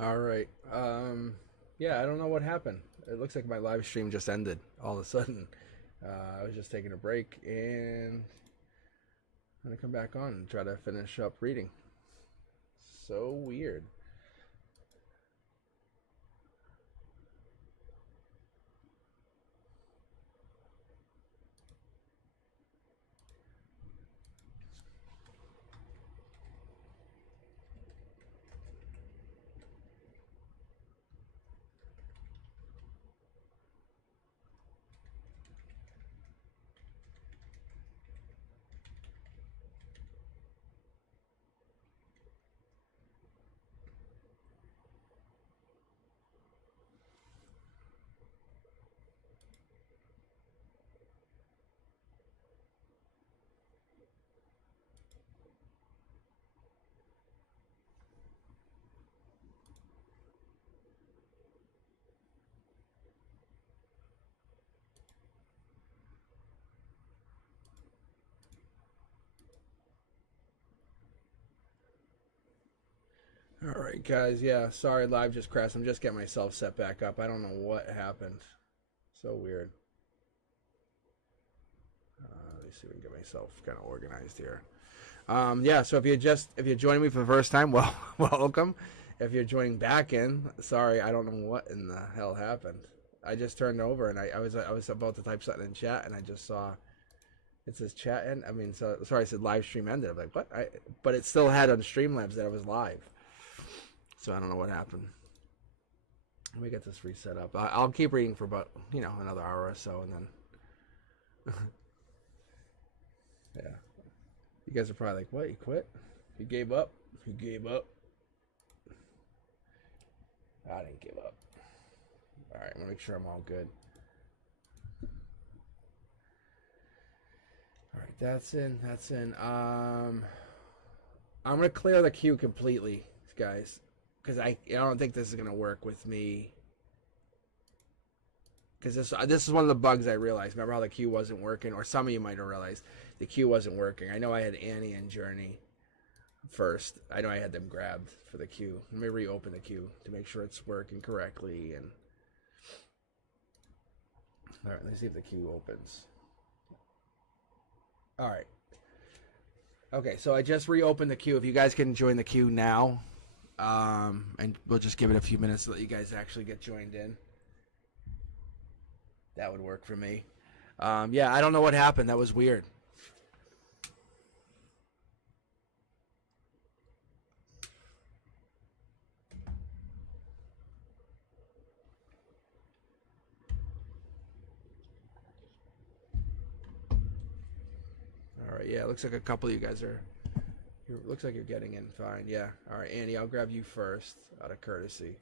All right. Yeah, I don't know what happened. It looks like my live stream just ended all of a sudden. I was just taking a break and I'm gonna come back on and try to finish up reading. So weird. All right, guys. Yeah, sorry, live just crashed. I'm just getting myself set back up. I don't know what happened. So weird. Let me see if we can get myself kind of organized here. Yeah, so if you're joining me for the first time, well, welcome. If you're joining back in, sorry, I don't know what in the hell happened. I just turned over and I was about to type something in chat and I just saw it says chat end. I mean, so sorry, I said live stream ended. I'm like, what? But it still had on Streamlabs that it was live. So I don't know what happened. Let me get this reset up. I'll keep reading for about another hour or so, and then yeah. You guys are probably like, what? You quit? You gave up? You gave up? I didn't give up. All right, I'm gonna make sure I'm all good. All right, that's in. That's in. I'm gonna clear the queue completely, guys, because I don't think this is gonna work with me. Because this is one of the bugs I realized. Remember how the queue wasn't working, or some of you might have realized the queue wasn't working. I know I had Annie and Journey first. I know I had them grabbed for the queue. Let me reopen the queue to make sure it's working correctly. And all right, let's see if the queue opens. All right. Okay, so I just reopened the queue. If you guys can join the queue now, and we'll just give it a few minutes to let you guys actually get joined in. That would work for me. Yeah, I don't know what happened. That was weird. All right, yeah, it looks like a couple of you guys are. Looks like you're getting in fine. Yeah. All right, Andy, I'll grab you first out of courtesy.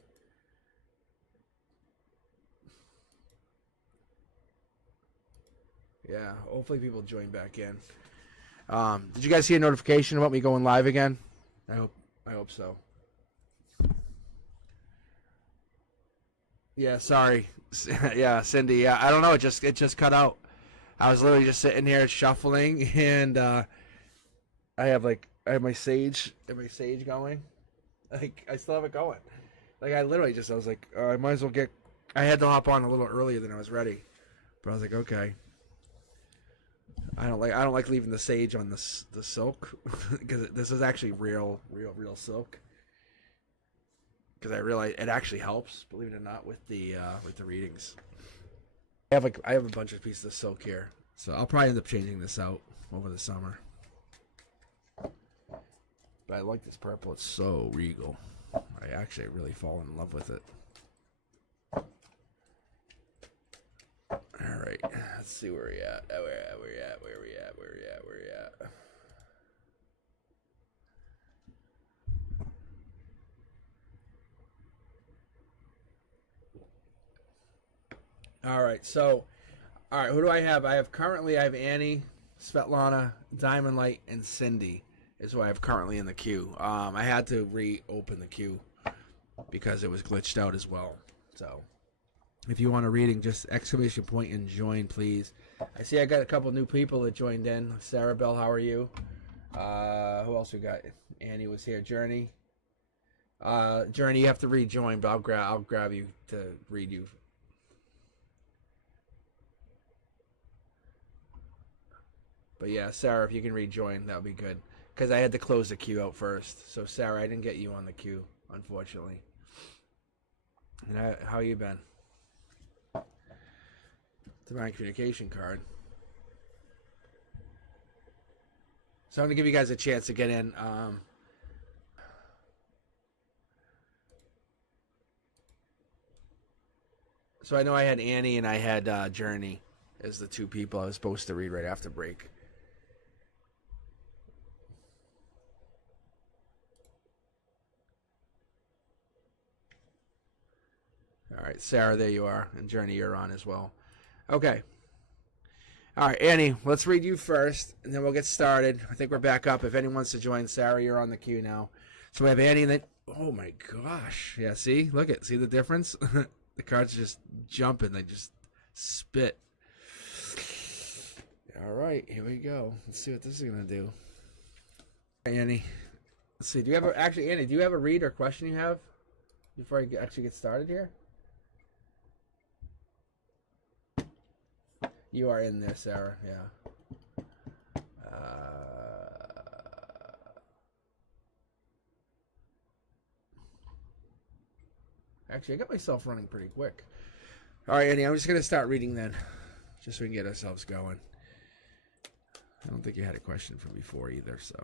Yeah, hopefully people join back in. Did you guys see a notification about me going live again? I hope so. Yeah, sorry. Yeah, Cindy. Yeah, I don't know. It just cut out. I was literally just sitting here shuffling, and I have my sage going. Like I still have it going. Like I was like, I might as well get. I had to hop on a little earlier than I was ready, but I was like, okay. I don't like leaving the sage on the silk because this is actually real silk. Because I realize it actually helps, believe it or not, with the readings. I have a bunch of pieces of silk here, so I'll probably end up changing this out over the summer. But I like this purple; it's so regal. I actually really fall in love with it. All right, let's see where we're at. Where we at? All right, so, all right, who do I have? I have Annie, Svetlana, Diamond Light, and Cindy is who I have currently in the queue. I had to reopen the queue because it was glitched out as well. So, if you want a reading, just exclamation point and join, please. I see I got a couple new people that joined in. Sarah Bell, how are you? Who else we got? Annie was here. Journey. Journey, you have to rejoin, but I'll grab you to read you. But yeah, Sarah, if you can rejoin, that would be good. Because I had to close the queue out first. So Sarah, I didn't get you on the queue, unfortunately. And how you been? Divine communication card. So I'm gonna give you guys a chance to get in. So I know I had Annie and I had Journey as the two people I was supposed to read right after break. All right, Sarah, there you are, and Journey, you're on as well. Okay. All right, Annie, let's read you first, and then we'll get started. I think we're back up. If anyone wants to join, Sarah, you're on the queue now. So we have Annie, and then, oh my gosh. Yeah, see? Look at, see the difference? The cards just jumping. They just spit. All right, here we go. Let's see what this is going to do. All right, Annie. Let's see. Do you have actually, Annie, do you have a read or question you have before I actually get started here? You are in there, Sarah. Yeah. Actually, I got myself running pretty quick. All right, Annie, I'm just going to start reading then, just so we can get ourselves going. I don't think you had a question from before either, so.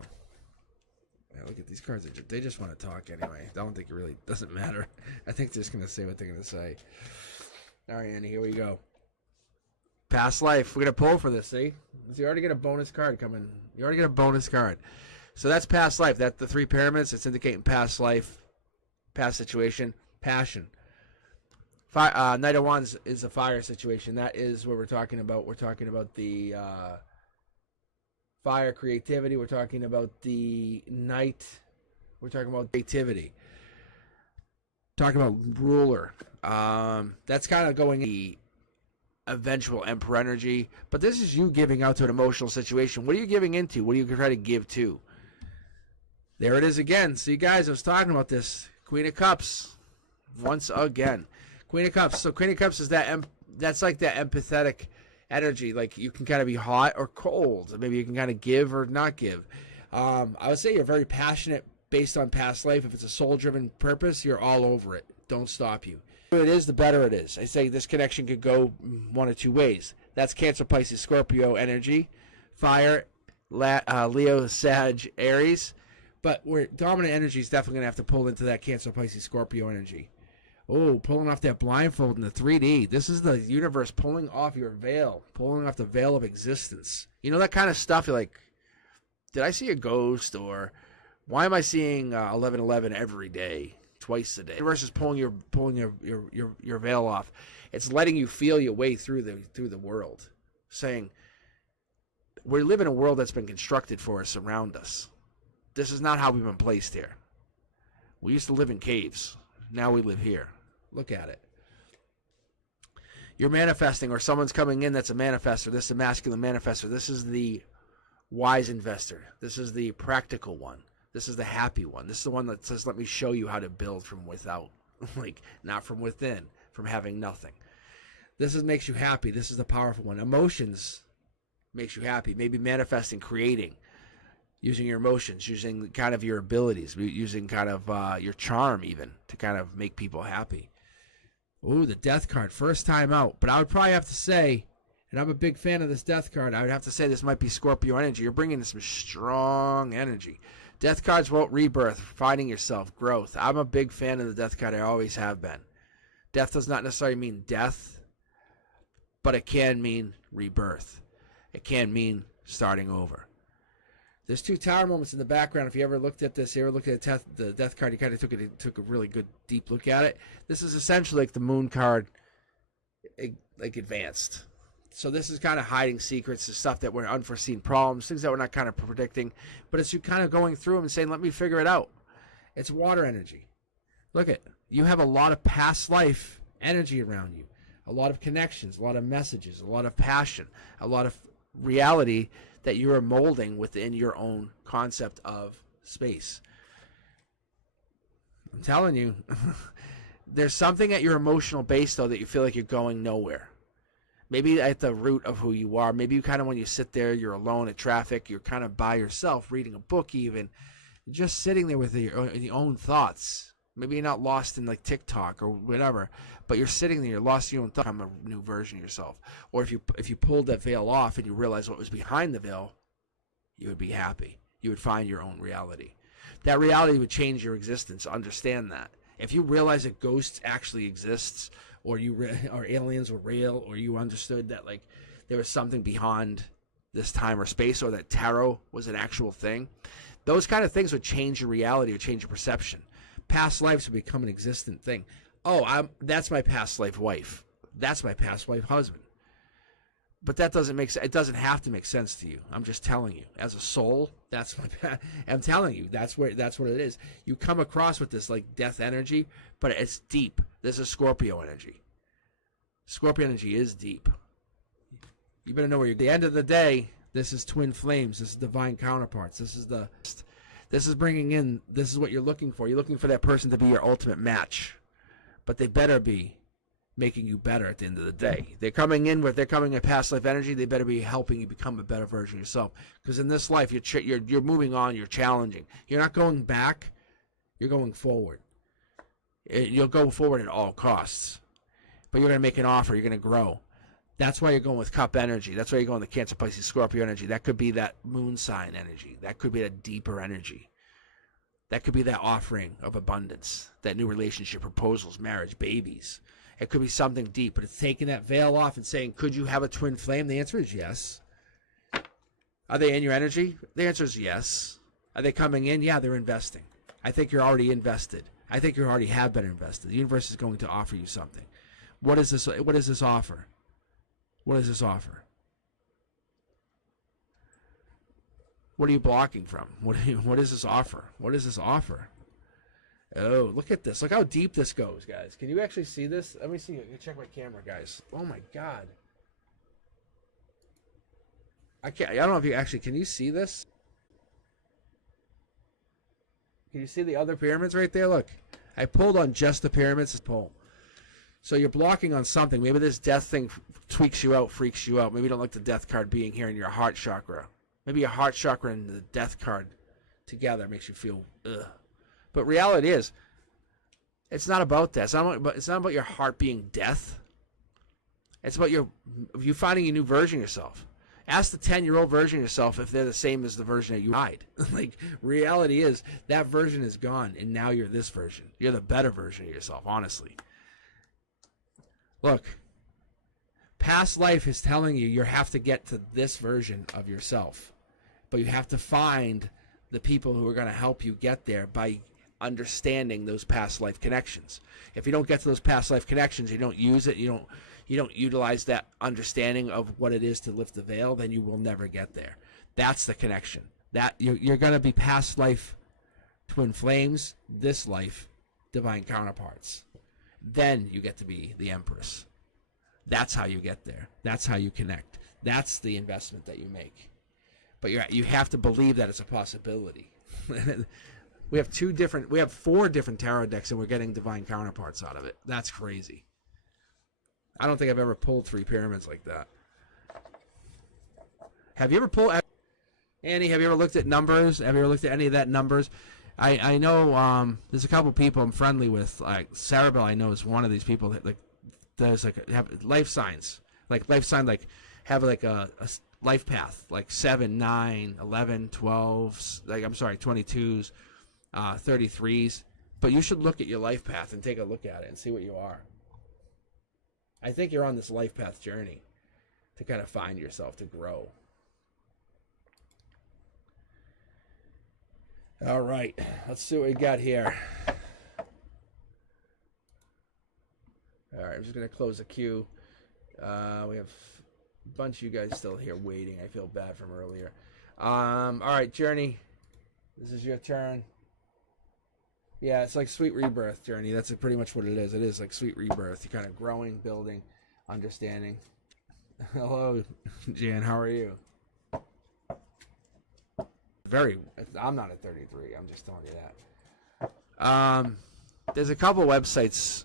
Yeah, look at these cards. They just want to talk anyway. I don't think it really doesn't matter. I think they're just going to say what they're going to say. All right, Annie, here we go. Past life. We're going to pull for this, see? You already get a bonus card coming. You already get a bonus card. So that's past life. That's the 3 pyramids. It's indicating past life, past situation, passion. Knight of Wands is a fire situation. That is what we're talking about. We're talking about the fire creativity. We're talking about the Knight. We're talking about creativity. Talking about ruler. That's kind of going in the eventual Emperor energy, but this is you giving out to an emotional situation. What are you giving into? What are you trying to give to? There it is again. See, guys, I was talking about this. Queen of Cups, once again. Queen of Cups. So Queen of Cups is that's like that empathetic energy. Like you can kind of be hot or cold. Maybe you can kind of give or not give. I would say you're very passionate based on past life. If it's a soul-driven purpose, you're all over it. Don't stop you. The better it is, the better it is. I say this connection could go one of two ways. That's Cancer, Pisces, Scorpio energy, fire, Leo, Sag, Aries. But where dominant energy is definitely going to have to pull into that Cancer, Pisces, Scorpio energy. Oh, pulling off that blindfold in the 3D. This is the universe pulling off your veil, pulling off the veil of existence. You know that kind of stuff. You're like, did I see a ghost, or why am I seeing 11:11 every day? Twice a day. The universe is pulling your veil off. It's letting you feel your way through the world, saying we live in a world that's been constructed for us around us. This is not how we've been placed here. We used to live in caves. Now we live here. Look at it. You're manifesting, or someone's coming in that's a manifestor. This is a masculine manifestor. This is the wise investor. This is the practical one. This is the happy one. This is the one that says, let me show you how to build from without. Like, not from within, from having nothing. This makes you happy. This is the powerful one. Emotions makes you happy. Maybe manifesting, creating, using your emotions, using kind of your abilities, using kind of your charm even to kind of make people happy. Ooh, the Death card. First time out. But I would probably have to say, and I'm a big fan of this Death card, I would have to say this might be Scorpio energy. You're bringing in some strong energy. Death cards won't rebirth, finding yourself, growth. I'm a big fan of the Death card. I always have been. Death does not necessarily mean death, but it can mean rebirth. It can mean starting over. There's 2 tower moments in the background. If you ever looked at this, you ever looked at the Death card, you kind of took a really good deep look at it. This is essentially like the Moon card, like advanced. So this is kind of hiding secrets, the stuff that were unforeseen problems, things that we're not kind of predicting. But it's you kind of going through them and saying, let me figure it out. It's water energy. Look at, you have a lot of past life energy around you. A lot of connections, a lot of messages, a lot of passion, a lot of reality that you are molding within your own concept of space. I'm telling you. There's something at your emotional base, though, that you feel like you're going nowhere. Maybe at the root of who you are. Maybe you kind of, when you sit there, you're alone at traffic, you're kind of by yourself, reading a book even, just sitting there with your own thoughts. Maybe you're not lost in like TikTok or whatever, but you're sitting there, you're lost in your own thoughts. I'm a new version of yourself. Or if you pulled that veil off and you realize what was behind the veil, you would be happy. You would find your own reality. That reality would change your existence. Understand that. If you realize that ghosts actually exists, or or aliens were real, or you understood that like there was something beyond this time or space, or that tarot was an actual thing, those kind of things would change your reality or change your perception. Past lives would become an existent thing. Oh, that's my past life wife. That's my past life husband. But that doesn't make sense. It doesn't have to make sense to you. I'm just telling you. As a soul, that's my. I'm telling you. That's what it is. You come across with this like death energy, but it's deep. This is Scorpio energy. Scorpio energy is deep. You better know where you're. At the end of the day, this is twin flames. This is divine counterparts. This is bringing in. This is what you're looking for. You're looking for that person to be your ultimate match, but they better be making you better at the end of the day. They're coming in past life energy. They better be helping you become a better version of yourself. Because in this life, you're moving on. You're challenging. You're not going back. You're going forward. You'll go forward at all costs. But you're going to make an offer. You're going to grow. That's why you're going with cup energy. That's why you're going with Cancer, Pisces, Scorpio energy. That could be that moon sign energy. That could be that deeper energy. That could be that offering of abundance. That new relationship, proposals, marriage, babies. It could be something deep, but it's taking that veil off and saying, could you have a twin flame? The answer is yes. Are they in your energy? The answer is yes. Are they coming in? Yeah, they're investing. I think you're already invested. I think you already have been invested. The universe is going to offer you something. What is this? What is this offer? What is this offer? What are you blocking from? What is this offer? What is this offer? Oh, look at this. Look how deep this goes, guys. Can you actually see this? Let me see. Check my camera, guys. Oh, my God. I don't know if you actually... Can you see this? Can you see the other pyramids right there? Look. I pulled on just the pyramids. Pull. So you're blocking on something. Maybe this death thing tweaks you out, freaks you out. Maybe you don't like the death card being here in your heart chakra. Maybe your heart chakra and the death card together makes you feel... ugh. But reality is, it's not about that. It's not about your heart being death. It's about you finding a new version of yourself. Ask the 10-year-old version of yourself if they're the same as the version that you died. Like, reality is, that version is gone, and now you're this version. You're the better version of yourself, honestly. Look, past life is telling you have to get to this version of yourself. But you have to find the people who are going to help you get there by understanding those past life connections. If you don't get to those past life connections, you don't use it, you don't utilize that understanding of what it is to lift the veil, then you will never get there. That's the connection. That you're going to be past life twin flames, this life divine counterparts. Then you get to be the Empress. That's how you get there. That's how you connect. That's the investment that you make. But you have to believe that it's a possibility. We have 4 different tarot decks, and we're getting divine counterparts out of it. That's crazy. I don't think I've ever pulled 3 pyramids like that. Have you ever pulled... Annie, have you ever looked at numbers? Have you ever looked at any of that numbers? I know there's a couple people I'm friendly with. Like Sarabelle, I know, is one of these people that like does like have life signs. Like life sign, like have like a life path, like 7, 9, 11, 12s, like I'm sorry, 22s, 33s. But you should look at your life path and take a look at it and see what you are. I think you're on this life path journey to kind of find yourself, to grow. All right, let's see what we got here. All right, I'm just going to close the queue. We have a bunch of you guys still here waiting. I feel bad from earlier. All right, Journey, this is your turn. Yeah, it's like sweet rebirth, Journey. That's pretty much what it is. It is like sweet rebirth. You're kind of growing, building, understanding. Hello, Jan. How are you? I'm not at 33. I'm just telling you that. There's a couple websites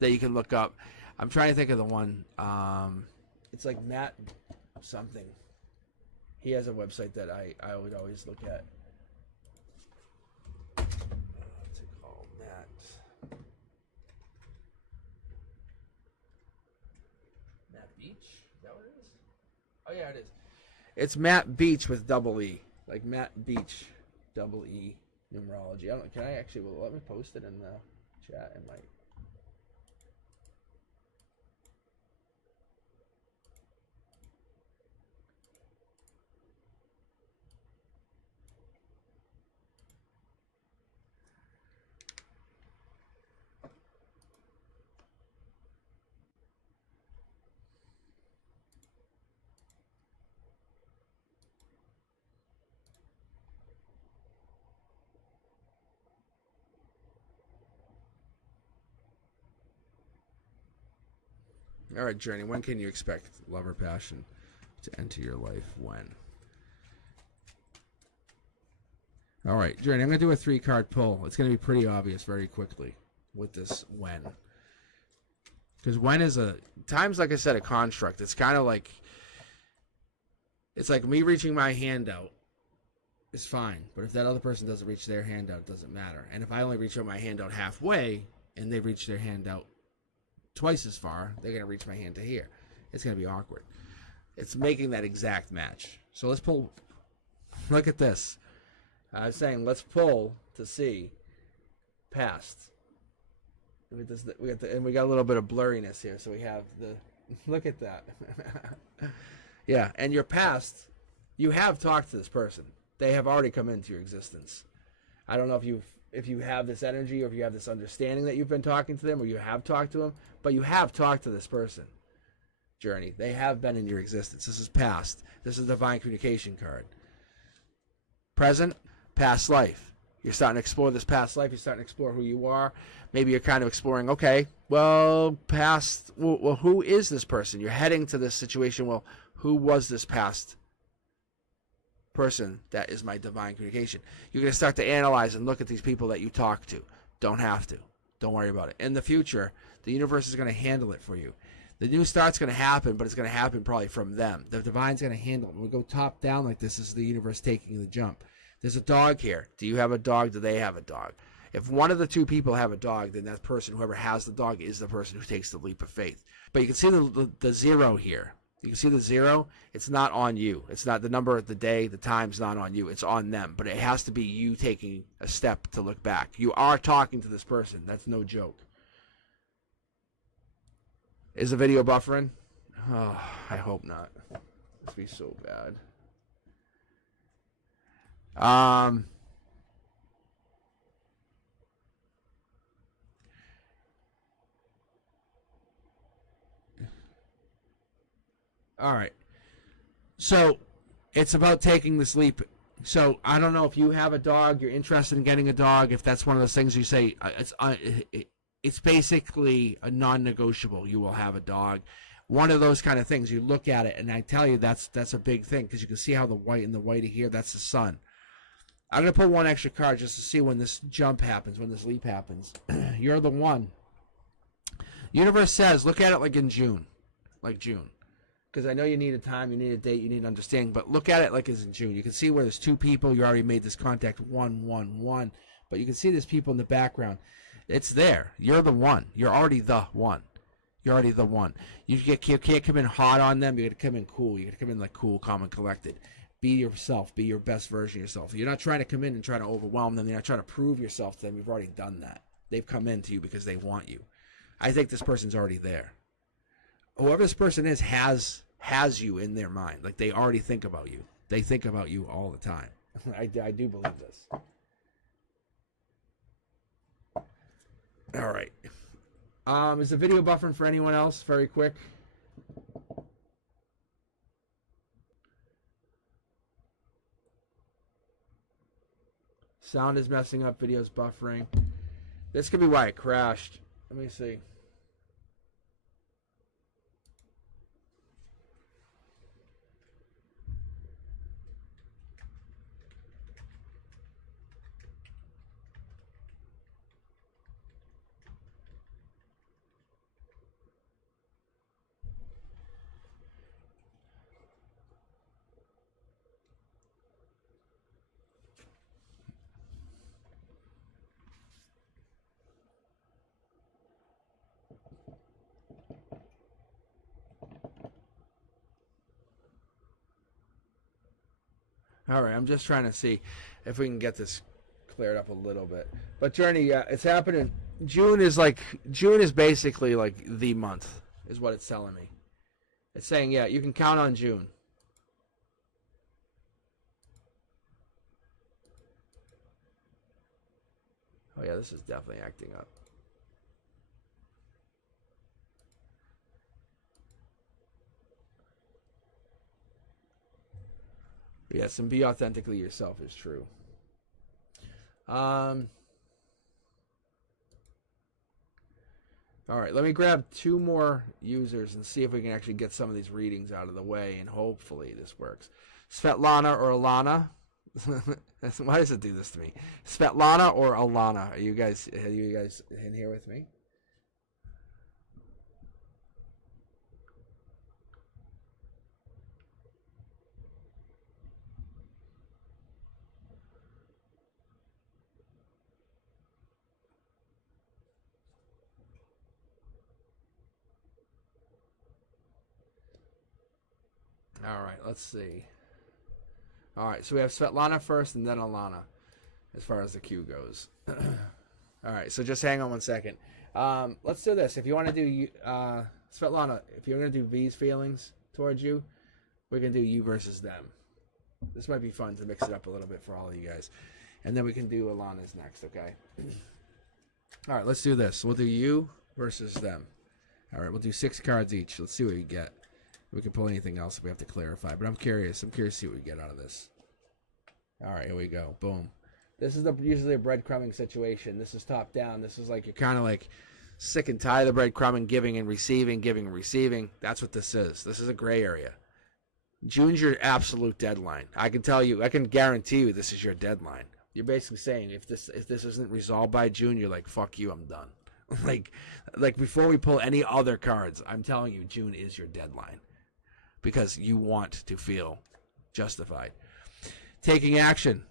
that you can look up. I'm trying to think of the one. It's like Matt something. He has a website that I would always look at. What's it called? Matt Beach? Is that what it is? Oh yeah, it is. It's Matt Beach with double E. Like Matt Beach, double E, numerology. I don't. Can I actually? Well, let me post it in the chat. It might. All right, Journey, when can you expect love or passion to enter your life? When? All right, Journey, I'm going to do a 3-card pull. It's going to be pretty obvious very quickly with this when. Because when is time's, like I said, a construct. It's kind of like, it's like me reaching my hand out is fine. But if that other person doesn't reach their hand out, it doesn't matter. And if I only reach my hand out halfway and they reach their hand out twice as far, they're going to reach my hand to here. It's going to be awkward. It's making that exact match. So let's pull. Look at this. I was saying let's pull to see past. We got a little bit of blurriness here, so we have the. Look at that. Yeah, and your past, you have talked to this person. They have already come into your existence. I don't know if you have this energy or if you have this understanding that you've been talking to them or you have talked to them, but you have talked to this person. Journey. They have been in your existence. This is past. This is a divine communication card. Present, past life. You're starting to explore this past life. You're starting to explore who you are. Maybe you're kind of exploring, okay, well, past, well, who is this person? You're heading to this situation. Well, who was this past person that is my divine communication? You're going to start to analyze and look at these people that you talk to. Don't have to. Don't worry about it. In the future, the universe is going to handle it for you. The new start's going to happen, but it's going to happen probably from them. The divine's going to handle it. When we go top down like this is the universe taking the jump. There's a dog here. Do you have a dog? Do they have a dog? If one of the two people have a dog, then that person, whoever has the dog, is the person who takes the leap of faith. But you can see the zero here. You can see the zero. It's not on you. It's not the number of the day. The time's not on you. It's on them. But it has to be you taking a step to look back. You are talking to this person. That's no joke. Is the video buffering? Oh, I hope not. This would be so bad. All right. So it's about taking this leap. So I don't know if you have a dog, you're interested in getting a dog. If that's one of those things you say, it's basically a non-negotiable. You will have a dog. One of those kind of things. You look at it, and I tell you that's a big thing because you can see how the white and the white here, that's the sun. I'm going to put one extra card just to see when this jump happens, when this leap happens. You're the one. Universe says, look at it like in June. Like June. Because I know you need a time, you need a date, you need understanding, but look at it like it's in June. You can see where there's two people. You already made this contact, 111. But you can see there's people in the background. It's there. You're the one. You're already the one. You're already the one. You can't come in hot on them. You got to come in cool. You got to come in like cool, calm, and collected. Be yourself. Be your best version of yourself. You're not trying to come in and try to overwhelm them. You're not trying to prove yourself to them. You've already done that. They've come in to you because they want you. I think this person's already there. Whoever this person is has you in their mind. Like they already think about you. They think about you all the time. I do believe this. All right. Is the video buffering for anyone else? Very quick. Sound is messing up. Video's buffering. This could be why it crashed. Let me see. All right, I'm just trying to see if we can get this cleared up a little bit. But Journey, it's happening. June is basically like the month, is what it's telling me. It's saying, yeah, you can count on June. Oh yeah, this is definitely acting up. Yes, and be authentically yourself is true. All right, let me grab 2 more users and see if we can actually get some of these readings out of the way, and hopefully this works. Svetlana or Alana? Why does it do this to me? Svetlana or Alana? Are you guys in here with me? All right, let's see. All right, so we have Svetlana first and then Alana as far as the queue goes. All right, so just hang on 1 second. Let's do this. If you want to do Svetlana, if you're going to do V's feelings towards you, we're going to do you versus them. This might be fun to mix it up a little bit for all of you guys. And then we can do Alana's next, okay? All right, let's do this. We'll do you versus them. All right, we'll do 6 cards each. Let's see what we get. We can pull anything else if we have to clarify. But I'm curious. I'm curious to see what we get out of this. All right, here we go. Boom. This is usually a breadcrumbing situation. This is top down. This is like you're kind of like sick and tired of the breadcrumbing, giving and receiving, giving and receiving. That's what this is. This is a gray area. June's your absolute deadline. I can tell you, I can guarantee you this is your deadline. You're basically saying if this isn't resolved by June, you're like, fuck you, I'm done. like before we pull any other cards, I'm telling you, June is your deadline. Because you want to feel justified. Taking action.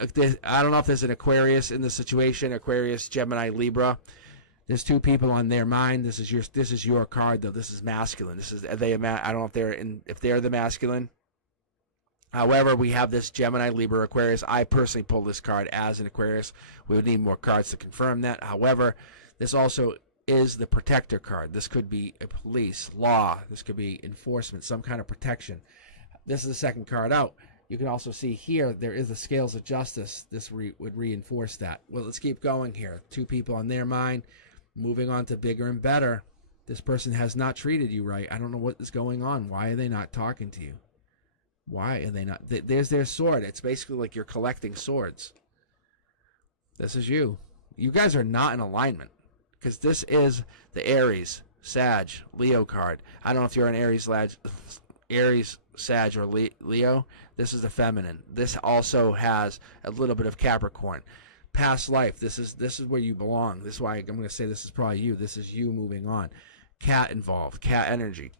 I don't know if there's an Aquarius in the situation. Aquarius, Gemini, Libra. There's 2 people on their mind. This is your card though. This is masculine. I don't know if they're the masculine. However, we have this Gemini, Libra, Aquarius. I personally pulled this card as an Aquarius. We would need more cards to confirm that. However, this also is the protector card. This could be a police, law. This could be enforcement, some kind of protection. This is the second card out. You can also see here, there is the scales of justice. This would reinforce that. Well, let's keep going here. 2 people on their mind, moving on to bigger and better. This person has not treated you right. I don't know what is going on. Why are they not talking to you? Why are they not? There's their sword. It's basically like you're collecting swords. This is you. You guys are not in alignment. Because this is the Aries, Sag, Leo card. I don't know if you're an Aries, Sag, or Leo. This is the feminine. This also has a little bit of Capricorn. Past life. This is where you belong. This is why I'm going to say this is probably you. This is you moving on. Cat involved. Cat energy.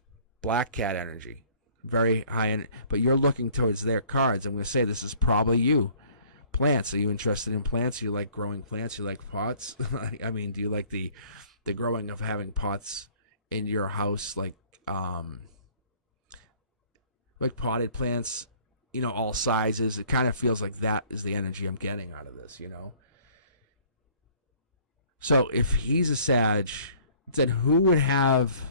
Black cat energy. Very high end. But you're looking towards their cards. I'm going to say this is probably you. Plants. Are you interested in plants? Do you like growing plants? You like pots? I mean, do you like the growing of having pots in your house, like potted plants, all sizes? It kind of feels like that is the energy I'm getting out of this, So if he's a Sag, then who would have?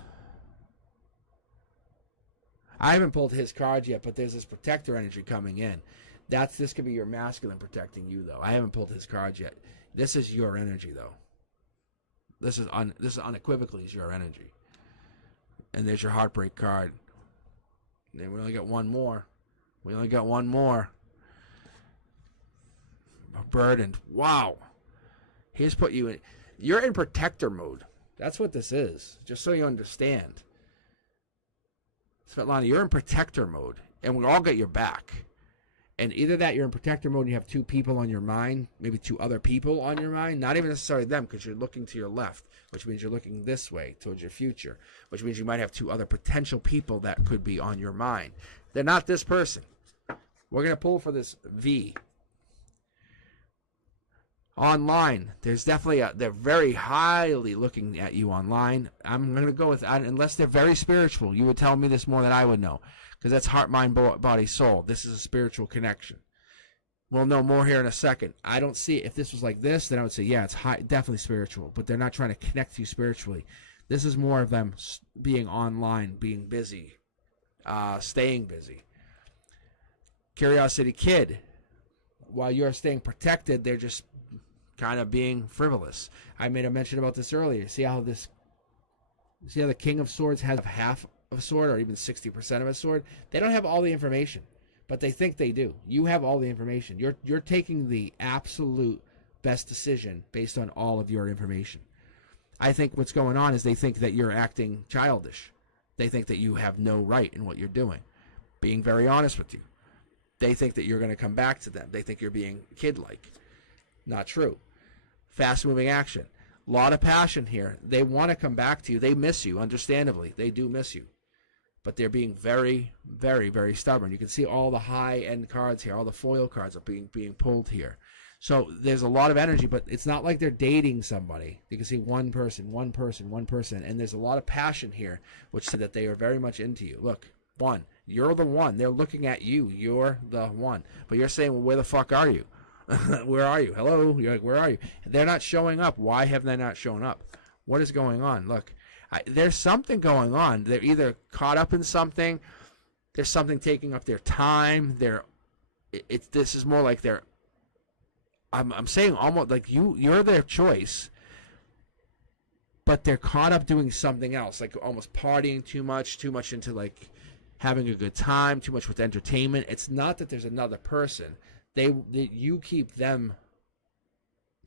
I haven't pulled his card yet, but there's this protector energy coming in. This could be your masculine protecting you, though. I haven't pulled his cards yet. This is your energy, though. This is unequivocally is your energy. And there's your heartbreak card. And we only got one more. Burdened. Wow. He's put you in. You're in protector mode. That's what this is. Just so you understand. Svetlana, you're in protector mode. And we all got your back. And either that, you're in protector mode and you have 2 people on your mind, maybe 2 other people on your mind, not even necessarily them, because you're looking to your left, which means you're looking this way towards your future, which means you might have 2 other potential people that could be on your mind. They're not this person. We're going to pull for this V. Online, there's definitely they're very highly looking at you online. I'm going to go with, unless they're very spiritual, you would tell me this more than I would know. because that's heart, mind, body, soul. This is a spiritual connection. We'll know more here in a second. I don't see it. If this was like this, then I would say, yeah, it's definitely spiritual, but they're not trying to connect to you spiritually. This is more of them being online, being busy, staying busy. Curiosity Kid, while you're staying protected, they're just kind of being frivolous. I made a mention about this earlier. See how the King of Swords has half of a sword, or even 60% of a sword? They don't have all the information, but they think they do. You have all the information. You're taking the absolute best decision based on all of your information. I think what's going on is they think that you're acting childish. They think that you have no right in what you're doing. Being very honest with you. They think that you're going to come back to them. They think you're being kid-like. Not true. Fast-moving action. A lot of passion here. They want to come back to you. They miss you, understandably. They do miss you. But they're being very, very, very stubborn. You can see all the high-end cards here. All the foil cards are being pulled here. So there's a lot of energy, but it's not like they're dating somebody. You can see one person, and there's a lot of passion here, which said that they are very much into you. Look, one. You're the one. They're looking at you. You're the one. But you're saying, well, where the fuck are you? Where are you? Hello? You're like, where are you? They're not showing up. Why have they not shown up? What is going on? Look, there's something going on. They're either caught up in something. There's something taking up their time. This is more like I'm saying almost like you're their choice, but they're caught up doing something else, like almost partying too much into like having a good time, too much with entertainment. It's not that there's another person. You keep them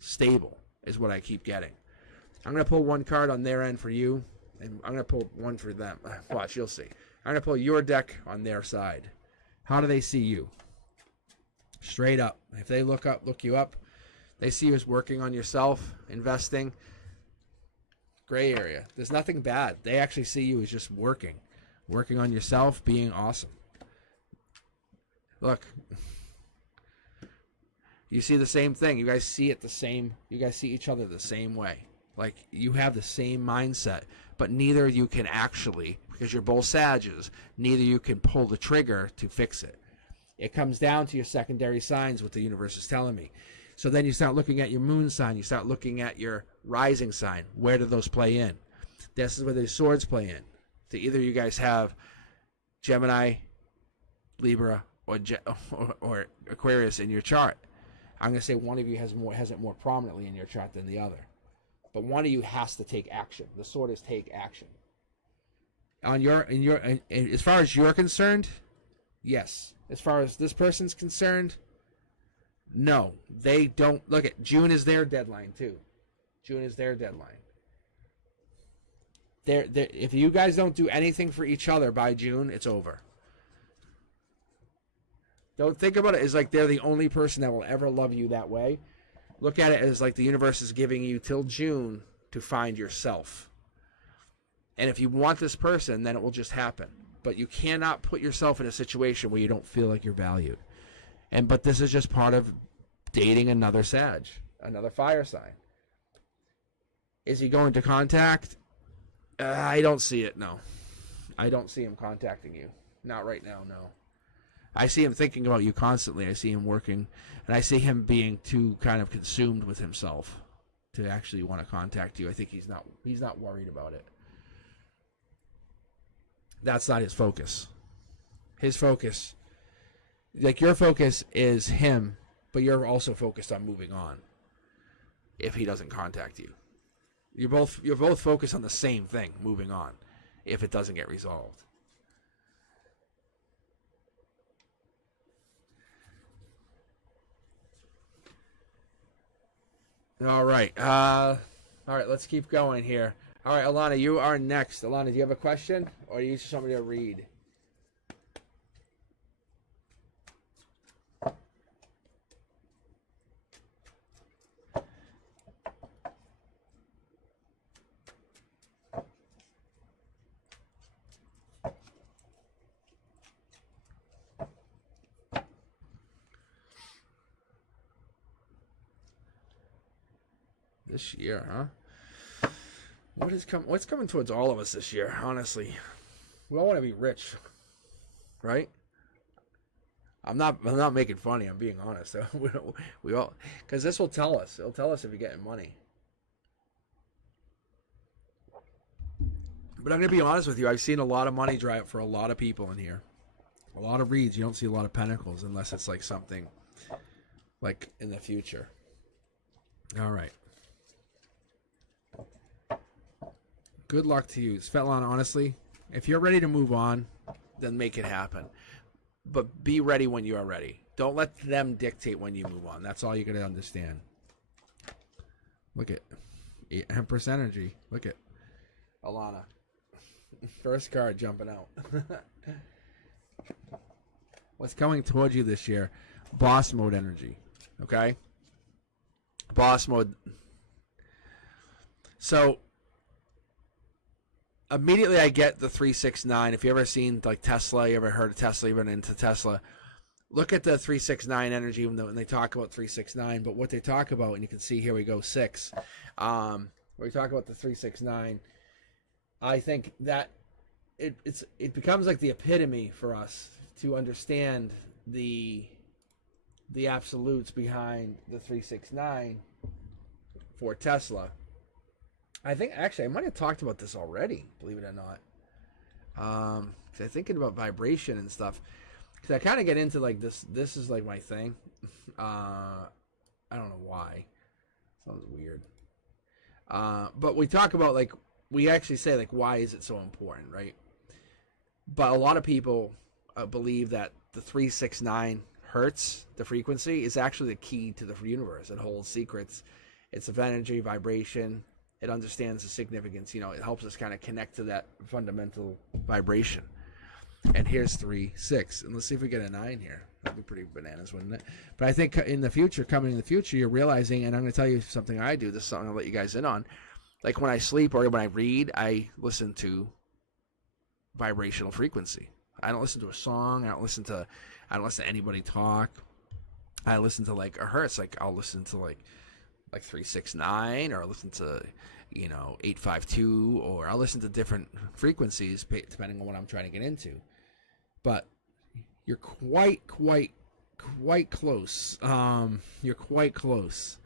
stable is what I keep getting. I'm going to pull one card on their end for you, and I'm going to pull one for them. Watch, you'll see. I'm going to pull your deck on their side. How do they see you? Straight up. If they look you up, they see you as working on yourself, investing. Gray area. There's nothing bad. They actually see you as just working on yourself, being awesome. Look, you see the same thing. You guys see it the same. You guys see each other the same way. Like, you have the same mindset, but neither you can actually, because you're both Sages, neither you can pull the trigger to fix it. It comes down to your secondary signs, what the universe is telling me. So then you start looking at your moon sign. You start looking at your rising sign. Where do those play in? This is where the swords play in. So either you guys have Gemini, Libra, or Aquarius in your chart. I'm going to say one of you has it more prominently in your chart than the other. But one of you has to take action. The sword is take action. As far as you're concerned, yes. As far as this person's concerned, no. They don't. Look at June is their deadline too. June is their deadline. If you guys don't do anything for each other by June, it's over. Don't think about it as like they're the only person that will ever love you that way. Look at it as like the universe is giving you till June to find yourself. And if you want this person, then it will just happen. But you cannot put yourself in a situation where you don't feel like you're valued. But this is just part of dating another Sag, another fire sign. Is he going to contact? I don't see it, no. I don't see him contacting you. Not right now, no. I see him thinking about you constantly. I see him working, and I see him being too kind of consumed with himself to actually want to contact you. I think he's not worried about it. That's not his focus. His focus, like your focus is him, but you're also focused on moving on if he doesn't contact you. You're both focused on the same thing, moving on, if it doesn't get resolved. All right. Let's keep going here. All right, Alana, you are next. Alana, do you have a question, or do you just want me to read? This year, huh? What's coming towards all of us this year, honestly? We all want to be rich, right? I'm not making funny. I'm being honest. We all, because this will tell us. It'll tell us if you're getting money. But I'm gonna be honest with you. I've seen a lot of money dry up for a lot of people in here. A lot of reads. You don't see a lot of pentacles unless it's like something like in the future. All right. Good luck to you, Svetlana. Honestly, if you're ready to move on, then make it happen. But be ready when you are ready. Don't let them dictate when you move on. That's all you got to understand. Look at Empress energy. Look at Alana. First card jumping out. What's coming towards you this year? Boss mode energy. Okay? Boss mode. So immediately I get the 369. If you ever seen like Tesla, you ever heard of Tesla, even into Tesla, look at the 369 energy even though when they talk about 369, but what they talk about, and you can see here we go 6. When we talk about the 369, I think that it becomes like the epitome for us to understand the absolutes behind the 369 for Tesla. I think actually I might have talked about this already, believe it or not. I'm thinking about vibration and stuff. Because I kind of get into like this. This is like my thing. I don't know why. Sounds weird. But we talk about like, we actually say like, why is it so important, right? But a lot of people believe that the 369 hertz, the frequency, is actually the key to the universe. It holds secrets. It's of energy, vibration. It understands the significance. You know, it helps us kind of connect to that fundamental vibration. And here's 3, 6. And let's see if we get a 9 here. That'd be pretty bananas, wouldn't it? But I think in the future, coming in the future, you're realizing, and I'm going to tell you something I do. This is something I'll let you guys in on. Like when I sleep or when I read, I listen to vibrational frequency. I don't listen to a song. I don't listen to anybody talk. I listen to like a hertz. Like I'll listen to like 369, or I'll listen to 852, or I'll listen to different frequencies depending on what I'm trying to get into. But you're quite close. You're quite close.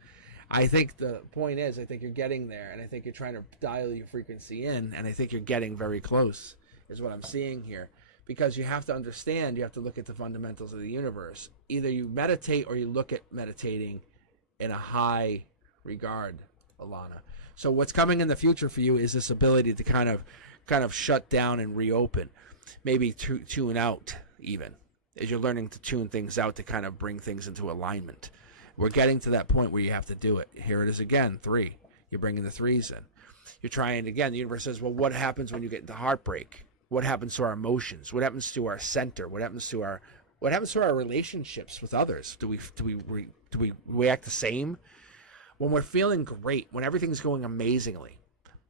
I think the point is, I think you're getting there, and I think you're trying to dial your frequency in, and I think you're getting very close, is what I'm seeing here. Because you have to understand, you have to look at the fundamentals of the universe. Either you meditate or you look at meditating in a high regard, Alana. So what's coming in the future for you is this ability to kind of shut down and reopen, maybe tune out even, as you're learning to tune things out to kind of bring things into alignment. We're getting to that point where you have to do it. Here it is again, 3. You're bringing the 3s in. You're trying again. The universe says, well, what happens when you get into heartbreak? What happens to our emotions? What happens to our center? What happens to our relationships with others? Do we react the same? When we're feeling great, when everything's going amazingly,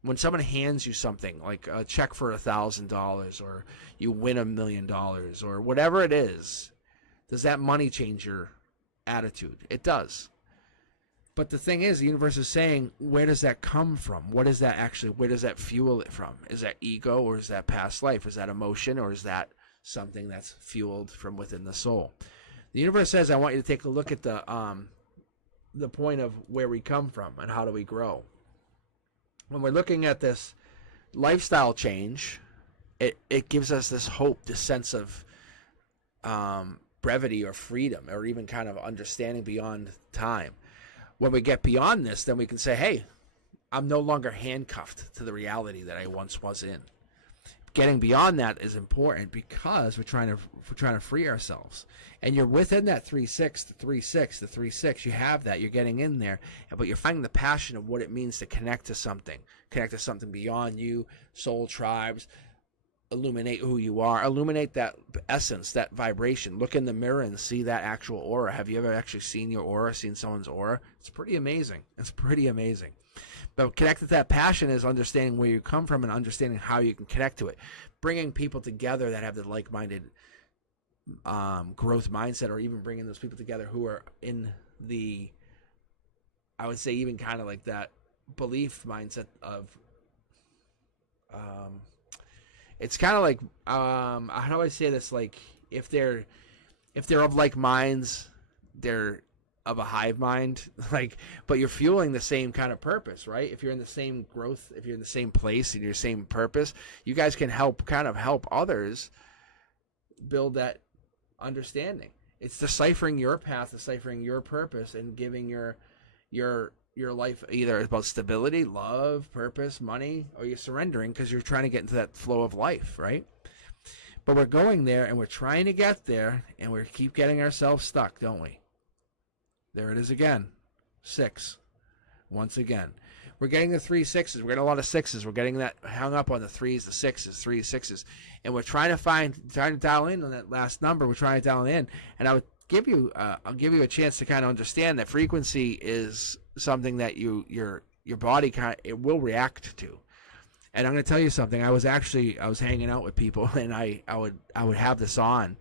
when someone hands you something like a check for $1,000, or you win $1 million, or whatever it is, does that money change your attitude? It does. But the thing is, the universe is saying, where does that come from? Where does that fuel it from? Is that ego, or is that past life? Is that emotion, or is that something that's fueled from within the soul? The universe says, I want you to take a look at the point of where we come from and how do we grow. When we're looking at this lifestyle change, it gives us this hope, this sense of brevity or freedom, or even kind of understanding beyond time. When we get beyond this, then we can say, hey, I'm no longer handcuffed to the reality that I once was in. Getting beyond that is important because we're trying to free ourselves. And you're within that 3-6, the 3-6, the 3-6. You have that. You're getting in there. But you're finding the passion of what it means to connect to something beyond you, soul tribes. Illuminate who you are. Illuminate that essence, that vibration. Look in the mirror and see that actual aura. Have you ever actually seen your aura, seen someone's aura? It's pretty amazing. But connected to that passion is understanding where you come from and understanding how you can connect to it. Bringing people together that have the like-minded growth mindset, or even bringing those people together who are in the, I would say, even kind of like that belief mindset of, it's kind of like, how do I say this? Like, if they're of like minds, they're of a hive mind, like, but you're fueling the same kind of purpose, right? If you're in the same growth, if you're in the same place and your same purpose, you guys can help others build that understanding. It's deciphering your path, deciphering your purpose, and giving your life either about stability, love, purpose, money, or you're surrendering because you're trying to get into that flow of life, right? But we're going there and we're trying to get there, and we keep getting ourselves stuck, don't we? There it is again. 6. Once again. We're getting the 3 6s. We're getting a lot of 6s. We're getting that hung up on the 3s, the 6s, 3 6s. And we're trying to dial in on that last number. We're trying to dial in. And I'll give you a chance to kind of understand that frequency is something that your body it will react to. And I'm going to tell you something. I was hanging out with people, and I would have this on,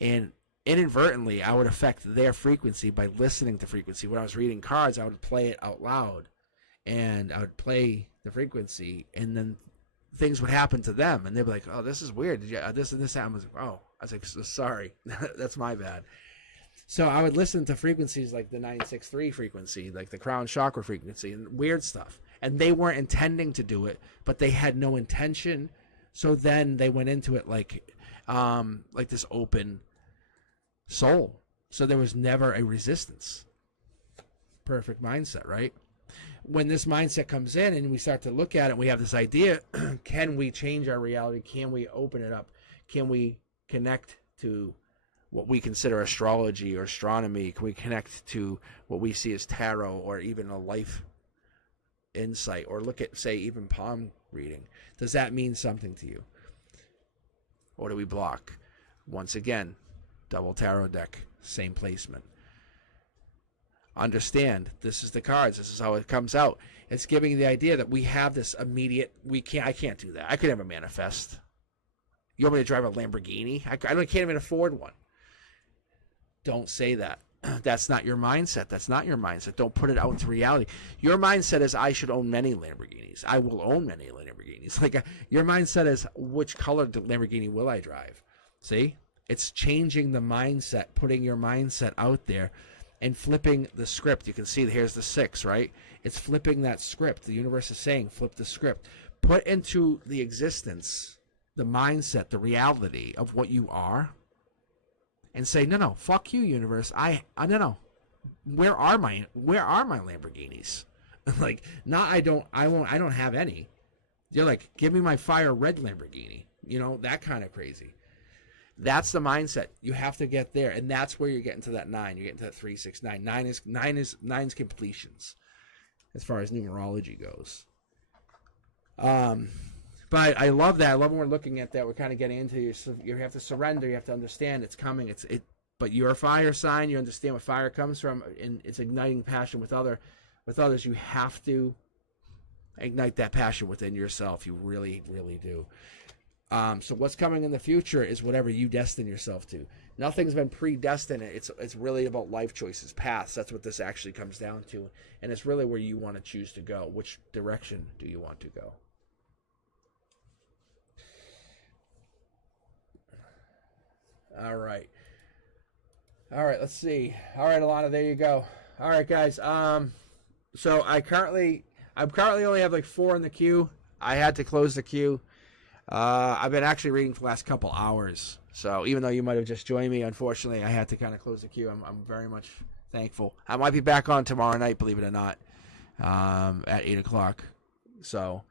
and inadvertently I would affect their frequency by listening to frequency. When I was reading cards, I would play it out loud, and I would play the frequency, and then things would happen to them, and they'd be like, "Oh, this is weird. Did you this and this happen?" I was like, "Sorry, that's my bad." So I would listen to frequencies like the 963 frequency, like the crown chakra frequency, and weird stuff. And they weren't intending to do it, but they had no intention. So then they went into it like this open soul. So there was never a resistance. Perfect mindset, right? When this mindset comes in and we start to look at it, we have this idea, can we change our reality? Can we open it up? Can we connect to what we consider astrology or astronomy? Can we connect to what we see as tarot, or even a life insight, or look at, say, even palm reading? Does that mean something to you? Or do we block? Once again, double tarot deck, same placement. Understand, this is the cards. This is how it comes out. It's giving the idea that we have this immediate. I can't do that. I could never manifest. You want me to drive a Lamborghini? I can't even afford one. Don't say that. That's not your mindset. That's not your mindset. Don't put it out into reality. Your mindset is, I should own many Lamborghinis. I will own many Lamborghinis. Like, your mindset is, which color Lamborghini will I drive? See? It's changing the mindset, putting your mindset out there, and flipping the script. You can see here's the 6, right? It's flipping that script. The universe is saying, flip the script. Put into the existence the mindset, the reality of what you are, and say, no, fuck you, universe. No. Where are my Lamborghinis? Like, I don't have any. You're like, give me my fire red Lamborghini. You know, that kind of crazy. That's the mindset. You have to get there, and that's where you're getting to that 9. You're getting to that 3, 6, 9. 9's completions, as far as numerology goes. But I love that. I love when we're looking at that. We're kind of getting into you have to surrender. You have to understand it's coming. But you're a fire sign. You understand where fire comes from, and it's igniting passion with others. You have to ignite that passion within yourself. You really, really do. So what's coming in the future is whatever you destine yourself to. Nothing's been predestined. It's really about life choices, paths. That's what this actually comes down to, and it's really where you want to choose to go. Which direction do you want to go? All right, let's see. All right, Alana, there you go. All right, guys. So I currently only have like 4 in the queue. I had to close the queue. I've been actually reading for the last couple hours. So even though you might have just joined me, unfortunately, I had to kind of close the queue. I'm very much thankful. I might be back on tomorrow night, believe it or not, at 8 o'clock. So,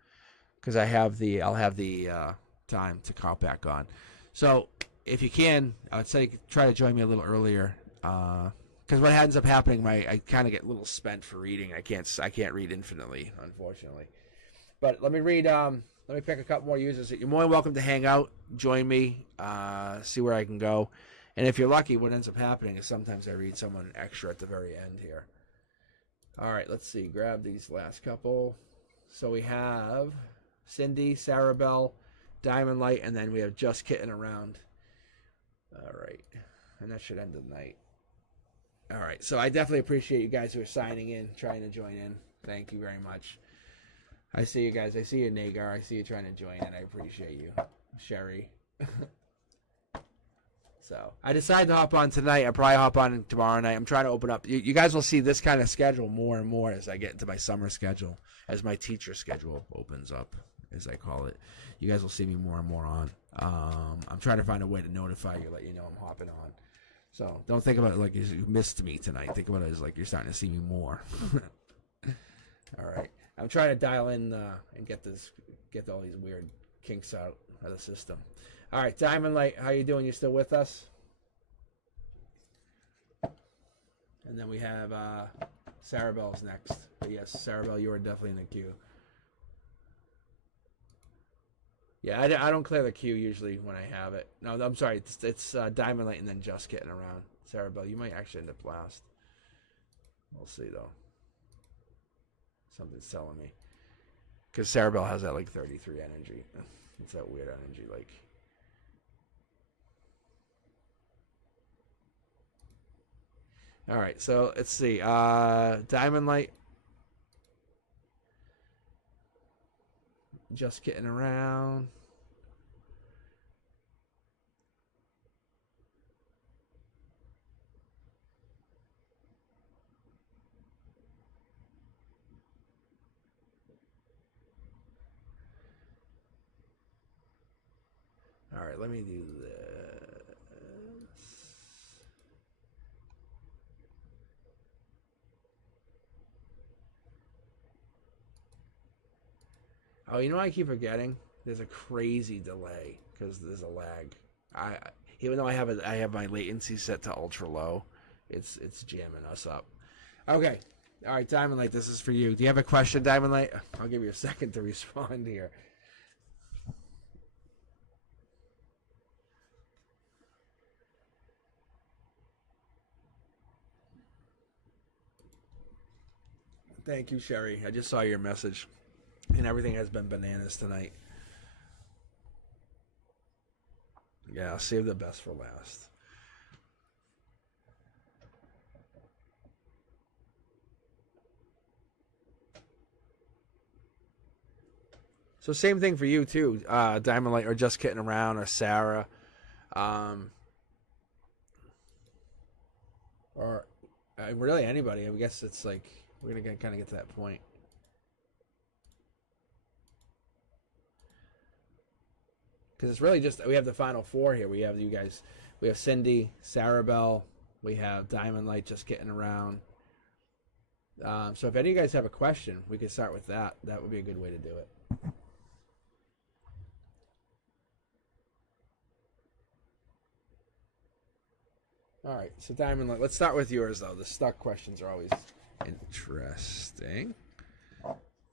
because I'll have the time to call back on. So if you can, I would say try to join me a little earlier. Because what ends up happening, I kind of get a little spent for reading. I can't read infinitely, unfortunately. But let me read. Let me pick a couple more users. You're more than welcome to hang out, join me, see where I can go. And if you're lucky, what ends up happening is sometimes I read someone extra at the very end here. All right, let's see. Grab these last couple. So we have Cindy, Sarah Bell, Diamond Light, and then we have Just Kitten Around. All right. And that should end the night. All right. So I definitely appreciate you guys who are signing in, trying to join in. Thank you very much. I see you guys. I see you, Nagar. I see you trying to join in. I appreciate you. Sherry. So I decided to hop on tonight. I'll probably hop on tomorrow night. I'm trying to open up. You guys will see this kind of schedule more and more as I get into my summer schedule, as my teacher schedule opens up, as I call it. You guys will see me more and more on. I'm trying to find a way to notify you, let you know I'm hopping on. So don't think about it like you missed me tonight. Think about it as like you're starting to see me more. All right. I'm trying to dial in and get all these weird kinks out of the system. All right, Diamond Light, how you doing? You still with us? And then we have Sarah Bell's next. But yes, Sarah Bell, you are definitely in the queue. Yeah, I don't clear the queue usually when I have it. No, I'm sorry. It's Diamond Light and then Just Getting Around. Sarah Bell, you might actually end up last. We'll see, though. Something's telling me. Because Sarah Bell has that, like, 33 energy. It's that weird energy, like... All right, so let's see. Diamond Light. Just Getting Around. All right, let me do this. Oh, you know what I keep forgetting? There's a crazy delay because there's a lag. Even though I have my latency set to ultra low, it's jamming us up. Okay. All right, Diamond Light, this is for you. Do you have a question, Diamond Light? I'll give you a second to respond here. Thank you, Sherry. I just saw your message. And everything has been bananas tonight. Yeah, I'll save the best for last. So same thing for you too, Diamond Light, or Just Getting Around, or Sarah, or really anybody. I guess it's like we're gonna kind of get to that point. Because it's really just, we have the final four here. We have you guys, we have Cindy, Sarah Bell, we have Diamond Light, Just Getting Around. So if any of you guys have a question, we could start with that. That would be a good way to do it. All right, so Diamond Light, let's start with yours though. The stuck questions are always interesting.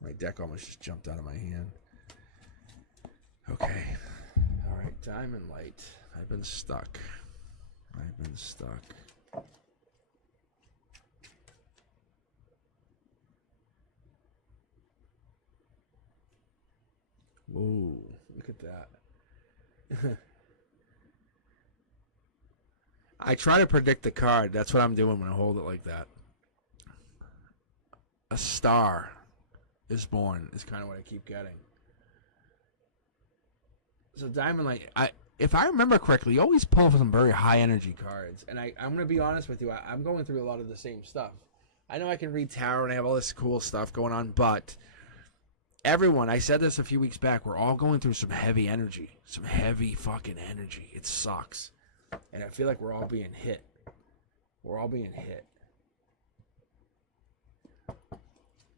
My deck almost just jumped out of my hand. Okay. All right, Diamond Light. I've been stuck. Whoa, look at that. I try to predict the card. That's what I'm doing when I hold it like that. A star is born is kind of what I keep getting. So Diamond Light, if I remember correctly, you always pull some very high energy cards. And I'm going to be honest with you, I'm going through a lot of the same stuff. I know I can read tarot and I have all this cool stuff going on, but everyone, I said this a few weeks back, we're all going through some heavy energy. Some heavy fucking energy. It sucks. And I feel like we're all being hit.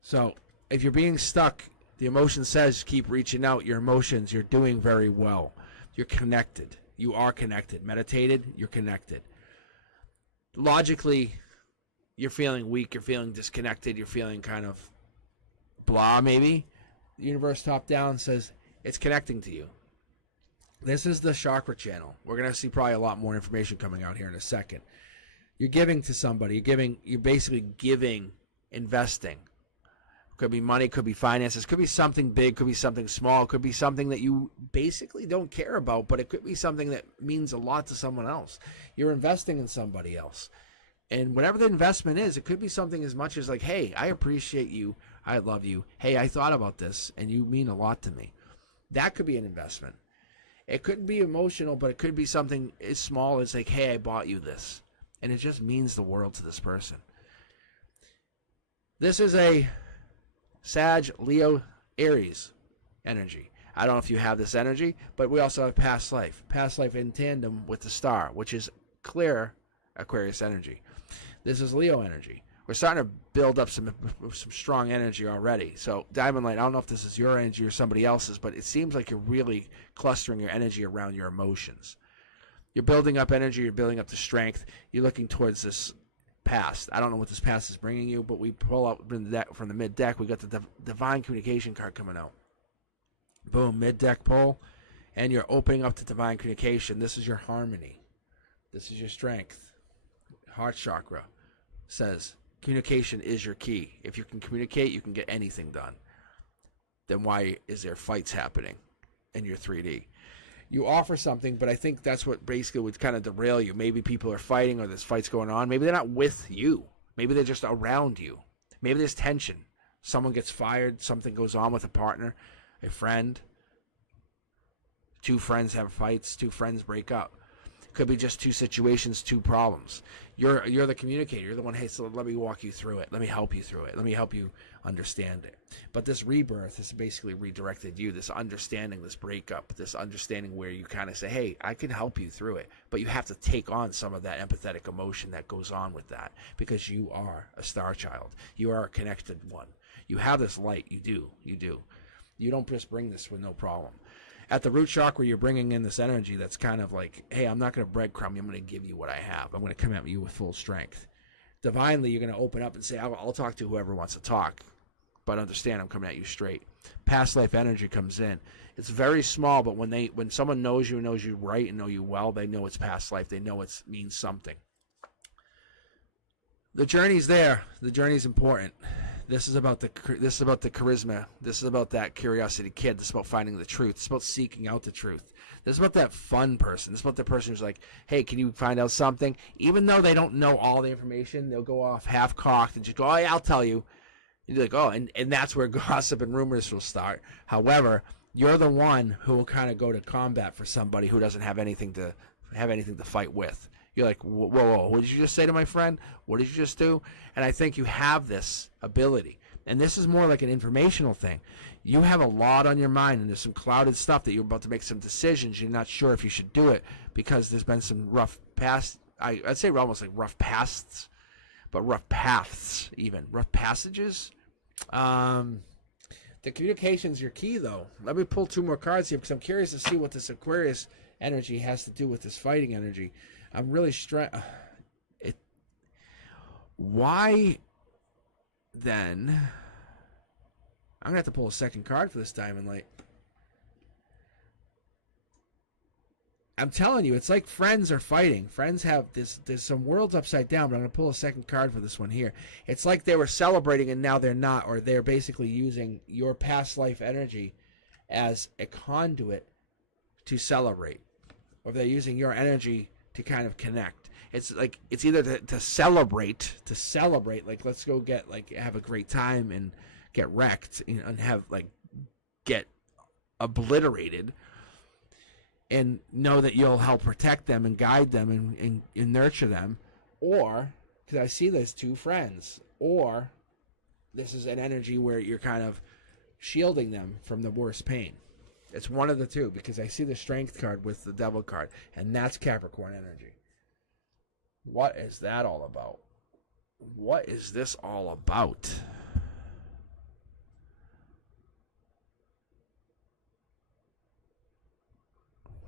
So, if you're being stuck, the emotion says keep reaching out. Your emotions, you're doing very well. You're connected. You are connected. Meditated, you're connected. Logically, you're feeling weak. You're feeling disconnected. You're feeling kind of blah, maybe. The universe top down says it's connecting to you. This is the chakra channel. We're going to see probably a lot more information coming out here in a second. You're giving to somebody. You're basically giving, investing. Could be money, could be finances, could be something big, could be something small, could be something that you basically don't care about, but it could be something that means a lot to someone else. You're investing in somebody else. And whatever the investment is, it could be something as much as like, hey, I appreciate you. I love you. Hey, I thought about this, and you mean a lot to me. That could be an investment. It could be emotional, but it could be something as small as like, hey, I bought you this. And it just means the world to this person. This is a Sag, Leo, Aries energy. I don't know if you have this energy, but we also have past life. Past life in tandem with the star, which is clear Aquarius energy. This is Leo energy. We're starting to build up some strong energy already. So Diamond Light, I don't know if this is your energy or somebody else's, but it seems like you're really clustering your energy around your emotions. You're building up energy. You're building up the strength. You're looking towards this past. I don't know what this past is bringing you, but we pull out from the mid deck. We got the divine communication card coming out. Boom, mid deck pull, and you're opening up to divine communication. This is your harmony. This is your strength. Heart chakra says communication is your key. If you can communicate, you can get anything done. Then why is there fights happening in your 3D? You offer something, but I think that's what basically would kind of derail you. Maybe people are fighting or there's fights going on. Maybe they're not with you. Maybe they're just around you. Maybe there's tension. Someone gets fired. Something goes on with a partner, a friend. Two friends have fights. Two friends break up. Could be just two situations, two problems. You're the communicator. You're the one, hey, so let me walk you through it. Let me help you through it. Let me help you understand it. But this rebirth has basically redirected you, this understanding, this breakup, this understanding where you kind of say, hey, I can help you through it. But you have to take on some of that empathetic emotion that goes on with that because you are a star child. You are a connected one. You have this light. You do. You do. You don't just bring this with no problem. At the root chakra, you're bringing in this energy that's kind of like, hey, I'm not going to breadcrumb you. I'm going to give you what I have. I'm going to come at you with full strength. Divinely, you're going to open up and say, I'll talk to whoever wants to talk. But understand, I'm coming at you straight. Past life energy comes in. It's very small, but when someone knows you right and know you well, they know it's past life. They know it means something. The journey's there. The journey's important. This is about the charisma. This is about that curiosity kid. This is about finding the truth. This is about seeking out the truth. This is about that fun person. This is about the person who's like, hey, can you find out something? Even though they don't know all the information, they'll go off half-cocked and just go, oh, yeah, I'll tell you. And you're like, oh, and that's where gossip and rumors will start. However, you're the one who will kind of go to combat for somebody who doesn't have anything to fight with. You're like, whoa, what did you just say to my friend? What did you just do? And I think you have this ability. And this is more like an informational thing. You have a lot on your mind, and there's some clouded stuff that you're about to make some decisions. You're not sure if you should do it because there's been some rough past. I'd say almost like rough pasts, but rough paths even. Rough passages. The communication's your key, though. Let me pull two more cards here because I'm curious to see what this Aquarius energy has to do with this fighting energy. I'm really why then? I'm gonna have to pull a second card for this Diamond Light. I'm telling you, it's like friends are fighting. Friends have this. There's some worlds upside down, but I'm gonna pull a second card for this one here. It's like they were celebrating and now they're not, or they're basically using your past life energy as a conduit to celebrate, or they're using your energy to kind of connect. It's like it's either to celebrate, like let's go have a great time and get wrecked and have get obliterated, and know that you'll help protect them and guide them and nurture them, or because I see there's two friends, or this is an energy where you're kind of shielding them from the worst pain. It's one of the two because I see the strength card with the devil card, and that's Capricorn energy. What is that all about? What is this all about?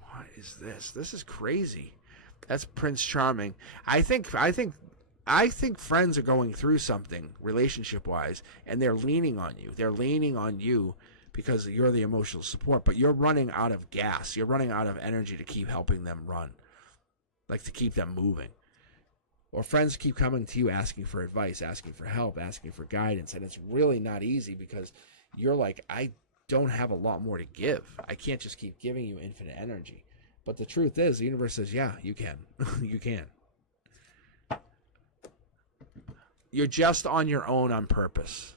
What is this? This is crazy. That's Prince Charming. I think friends are going through something relationship-wise, and they're leaning on you. They're leaning on you because you're the emotional support, but you're running out of gas. You're running out of energy to keep helping them run, like to keep them moving. Or friends keep coming to you asking for advice, asking for help, asking for guidance, and it's really not easy because you're like, I don't have a lot more to give. I can't just keep giving you infinite energy. But the truth is, the universe says, yeah, you can. You can. You're just on your own on purpose.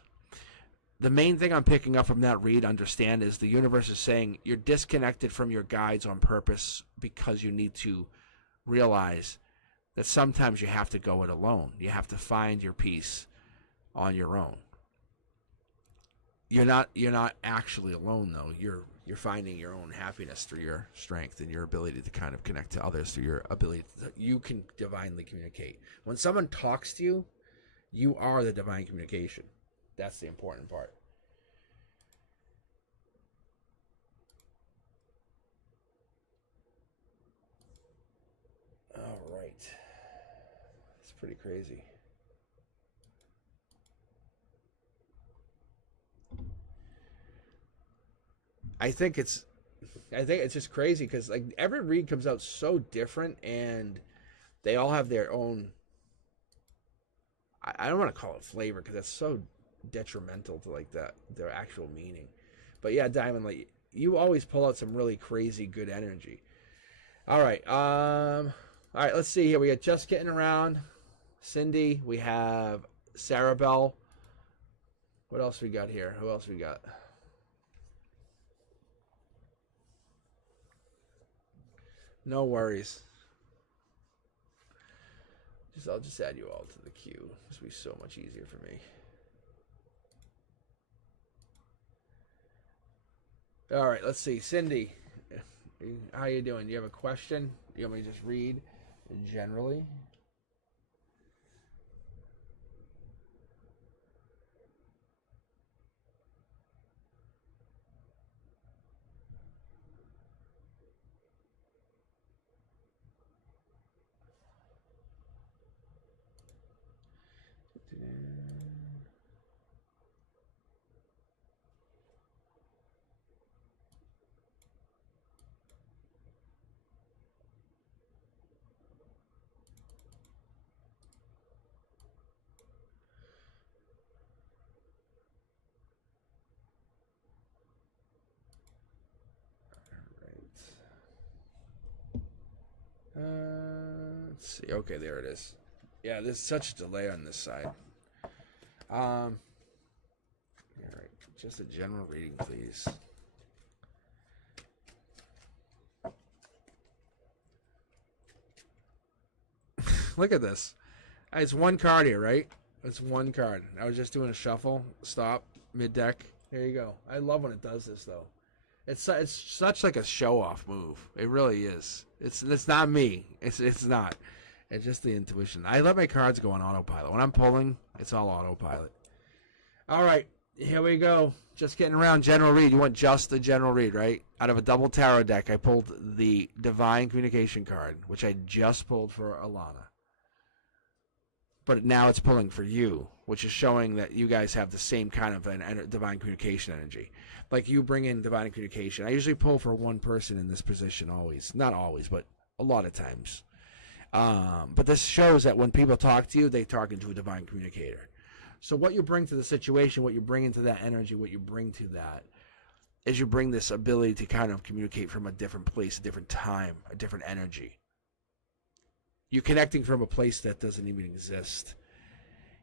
the main thing I'm picking up from that read, understand, is the universe is saying you're disconnected from your guides on purpose because you need to realize that sometimes you have to go it alone. You have to find your peace on your own. You're not actually alone, though. You're finding your own happiness through your strength and your ability to kind of connect to others through your ability you can divinely communicate. When someone talks to you, you are the divine communication. That's the important part. All right. It's pretty crazy. I think it's just crazy because like every read comes out so different, and they all have their own. I don't want to call it flavor because that's so detrimental to like their actual meaning. But yeah, Diamond, like you always pull out some really crazy good energy. All right, let's see here. We got Just Getting Around, Cindy. We have Sarah Bell. What else we got here? Who else we got? No worries. I'll just add you all to the queue. This will be so much easier for me. All right, let's see. Cindy, how you doing? Do you have a question? Do you want me to just read generally? Let's see. Okay, there it is. Yeah, there's such a delay on this side. All right, just a general reading, please. Look at this. It's one card here, right? It's one card. I was just doing a shuffle. Stop. Mid-deck. There you go. I love when it does this, though. It's such like a show-off move. It really is. It's not me. It's not. It's just the intuition. I let my cards go on autopilot. When I'm pulling, it's all autopilot. All right. Here we go. Just getting around. General read. You want just the general read, right? Out of a double tarot deck, I pulled the Divine Communication card, which I just pulled for Alana. But now it's pulling for you, which is showing that you guys have the same kind of an divine communication energy. Like you bring in divine communication. I usually pull for one person in this position always. Not always, but a lot of times. But this shows that when people talk to you, they talk into a divine communicator. So what you bring to the situation, what you bring into that energy, what you bring to that, is you bring this ability to kind of communicate from a different place, a different time, a different energy. You're connecting from a place that doesn't even exist.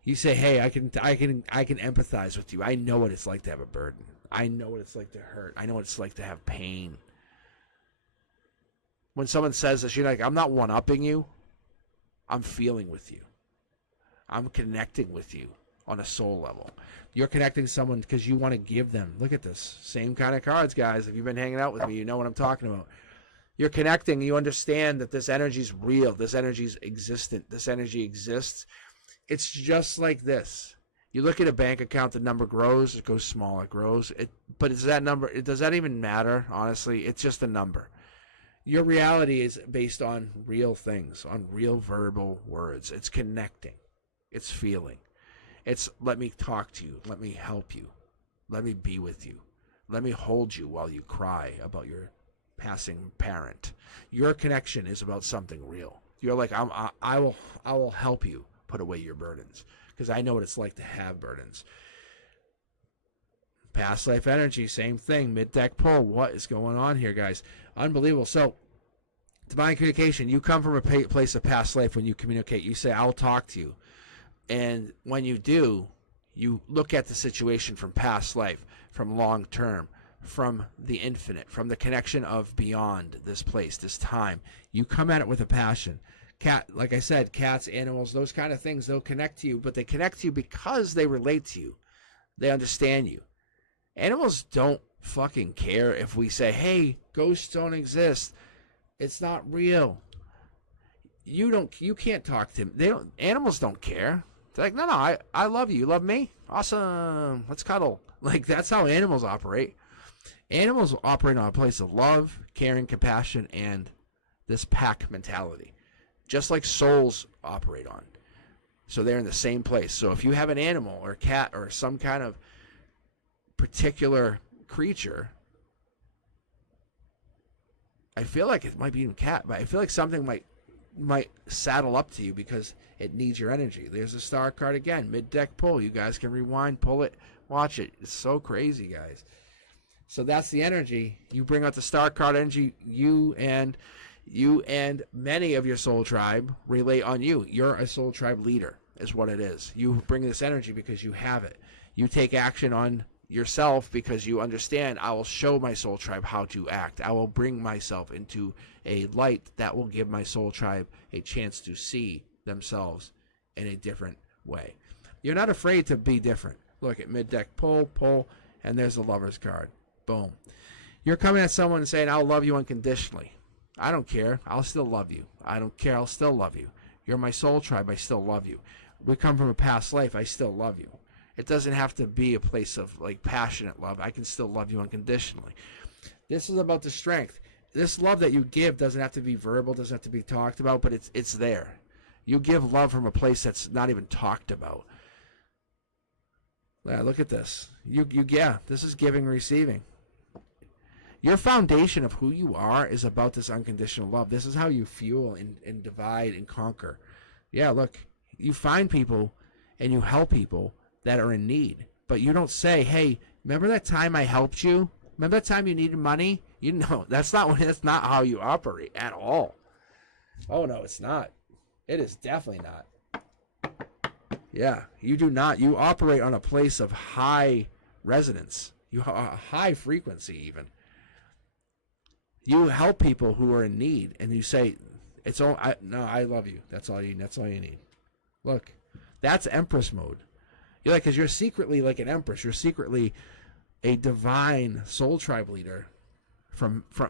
You say, "Hey, I can empathize with you. I know what it's like to have a burden. I know what it's like to hurt. I know what it's like to have pain." When someone says this, you're like, "I'm not one-upping you. I'm feeling with you. I'm connecting with you on a soul level." You're connecting someone because you want to give them. Look at this. Same kind of cards, guys. If you've been hanging out with me, you know what I'm talking about. You're connecting. You understand that this energy is real. This energy is existent. This energy exists. It's just like this. You look at a bank account, the number grows, it goes small, it grows. But is that number, does that even matter, honestly? It's just a number. Your reality is based on real things, on real verbal words. It's connecting. It's feeling. It's let me talk to you. Let me help you. Let me be with you. Let me hold you while you cry about your passing parent. Your connection is about something real. You're like, I will help you put away your burdens because I know what it's like to have burdens. Past life energy, same thing. Mid-deck pull. What is going on here, guys? Unbelievable. So, divine communication. You come from a place of past life when you communicate. You say, "I'll talk to you," and when you do, You look at the situation from past life, from long term, from the infinite, from the connection of beyond this place, this time. You come at it with a passion. Like I said, cats, animals, those kind of things, they'll connect to you, but they connect to you because they relate to you. They understand you. Animals don't fucking care if we say, hey, ghosts don't exist. It's not real. You can't talk to them. Animals don't care. They're like, no, I love you. You love me? Awesome. Let's cuddle. Like, that's how animals operate. Animals operate on a place of love, caring, compassion, and this pack mentality. Just like souls operate on. So they're in the same place. So if you have an animal or a cat or some kind of particular creature, I feel like it might be even cat, but I feel like something might saddle up to you because it needs your energy. There's a star card again, mid-deck pull. You guys can rewind, pull it, watch it. It's so crazy, guys. So that's the energy. You bring out the star card energy. You and many of your soul tribe relate on you. You're a soul tribe leader is what it is. You bring this energy because you have it. You take action on yourself because you understand, I will show my soul tribe how to act. I will bring myself into a light that will give my soul tribe a chance to see themselves in a different way. You're not afraid to be different. Look at mid-deck pull, and there's the Lover's card. Boom. You're coming at someone and saying, I'll love you unconditionally. I don't care. I'll still love you. I don't care. I'll still love you. You're my soul tribe. I still love you. We come from a past life. I still love you. It doesn't have to be a place of like passionate love. I can still love you unconditionally. This is about the strength. This love that you give doesn't have to be verbal, doesn't have to be talked about, but it's there. You give love from a place that's not even talked about. Yeah, look at this. This is giving, receiving. Your foundation of who you are is about this unconditional love. This is how you fuel and divide and conquer. Yeah, look, you find people and you help people that are in need, but you don't say, hey, remember that time I helped you? Remember that time you needed money? You know, that's not how you operate at all. Oh, no, it's not. It is definitely not. Yeah, you do not. You operate on a place of high resonance. High frequency even. You help people who are in need, and you say, I love you. That's all you need. Look, that's Empress mode. You're like, because you're secretly like an Empress. You're secretly a divine soul tribe leader,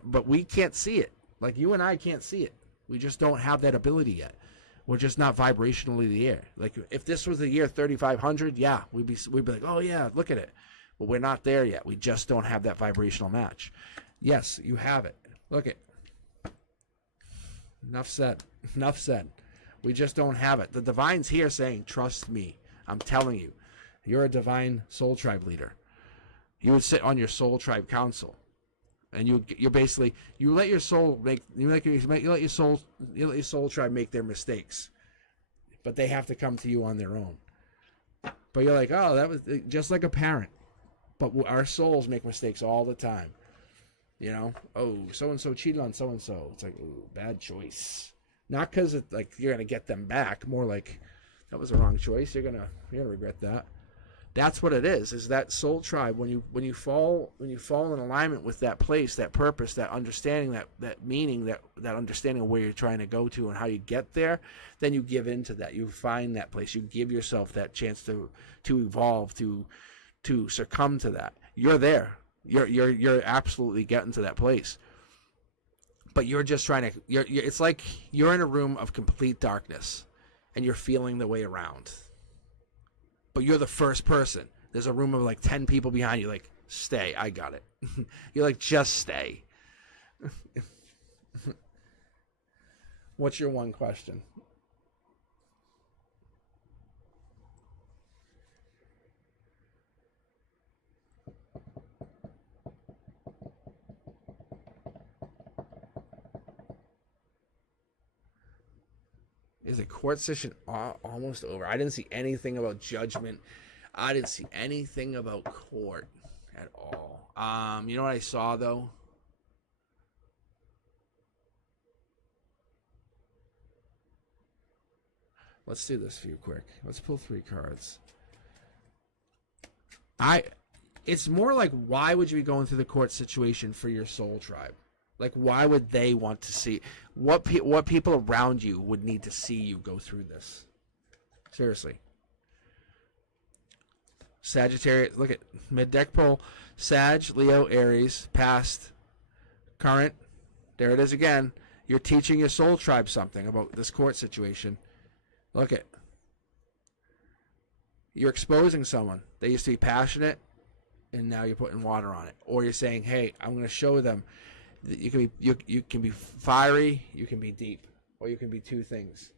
but we can't see it. Like you and I can't see it. We just don't have that ability yet. We're just not vibrationally there. Like if this was the year 3500, yeah, we'd be like, oh yeah, look at it. But we're not there yet. We just don't have that vibrational match. Yes, you have it. Look it. Enough said. Enough said. We just don't have it. The divine's here saying, trust me. I'm telling you. You're a divine soul tribe leader. You would sit on your soul tribe council. And you're basically, you let your soul tribe make their mistakes. But they have to come to you on their own. But you're like, oh, that was just like a parent. But our souls make mistakes all the time. You know, oh, so-and-so cheated on so-and-so. It's like, ooh, bad choice. Not because like you're gonna get them back. More like that was the wrong choice. You're gonna regret that. That's what it is that soul tribe. When you fall in alignment with that place, that purpose, that understanding, that meaning, that understanding of where you're trying to go to and how you get there, then you give into that. You find that place. You give yourself that chance to evolve, to succumb to that. You're there. You're absolutely getting to that place, but you're just trying to. It's like you're in a room of complete darkness, and you're feeling the way around. But you're the first person. There's a room of like 10 people behind you. Like, stay. I got it. You're like, just stay. What's your one question? Is the court session almost over? I didn't see anything about judgment. I didn't see anything about court at all. You know what I saw though? Let's do this for you quick. Let's pull 3 cards. It's more like, why would you be going through the court situation for your soul tribe? Like, why would they want to see what people around you would need to see you go through this? Seriously. Sagittarius, look at mid-deck pull. Sag, Leo, Aries, past, current. There it is again. You're teaching your soul tribe something about this court situation. Look at. You're exposing someone. They used to be passionate, and now you're putting water on it. Or you're saying, hey, I'm going to show them that you can be fiery, you can be deep, or you can be two things.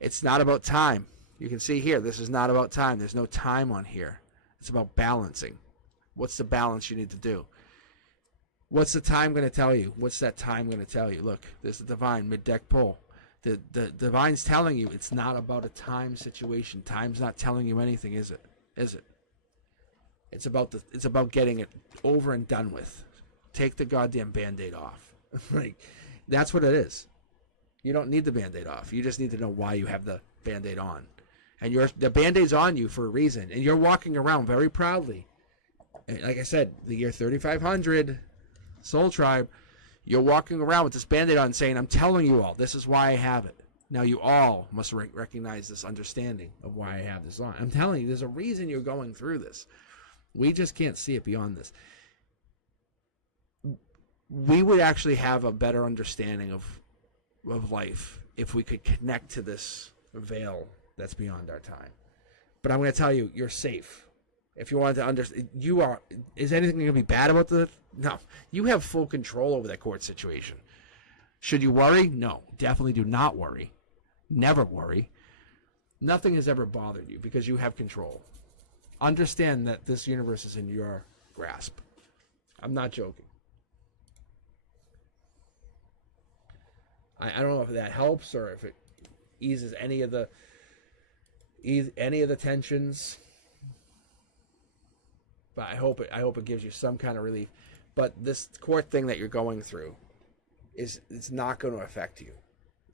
It's not about time. You can see here, this is not about time. There's no time on here. It's about balancing. What's the balance you need to do? What's the time going to tell you? What's that time going to tell you? Look, there's the divine mid-deck pull. The divine's telling you it's not about a time situation. Time's not telling you anything, is it? Is it? It's about getting it over and done with. Take the goddamn Band-Aid off. Like, that's what it is. You don't need the Band-Aid off. You just need to know why you have the Band-Aid on. And the Band-Aid's on you for a reason. And you're walking around very proudly. And like I said, the year 3500, Soul Tribe, you're walking around with this Band-Aid on saying, I'm telling you all, this is why I have it. Now you all must recognize this understanding of why I have this on. I'm telling you, there's a reason you're going through this. We just can't see it beyond this. We would actually have a better understanding of life if we could connect to this veil that's beyond our time. But I'm going to tell you, you're safe. If you wanted to understand, is anything going to be bad about this? No. You have full control over that court situation. Should you worry? No. Definitely do not worry. Never worry. Nothing has ever bothered you because you have control. Understand that this universe is in your grasp. I'm not joking. I don't know if that helps or if it eases any of the tensions. But I hope it gives you some kind of relief. But this court thing that you're going through it's not going to affect you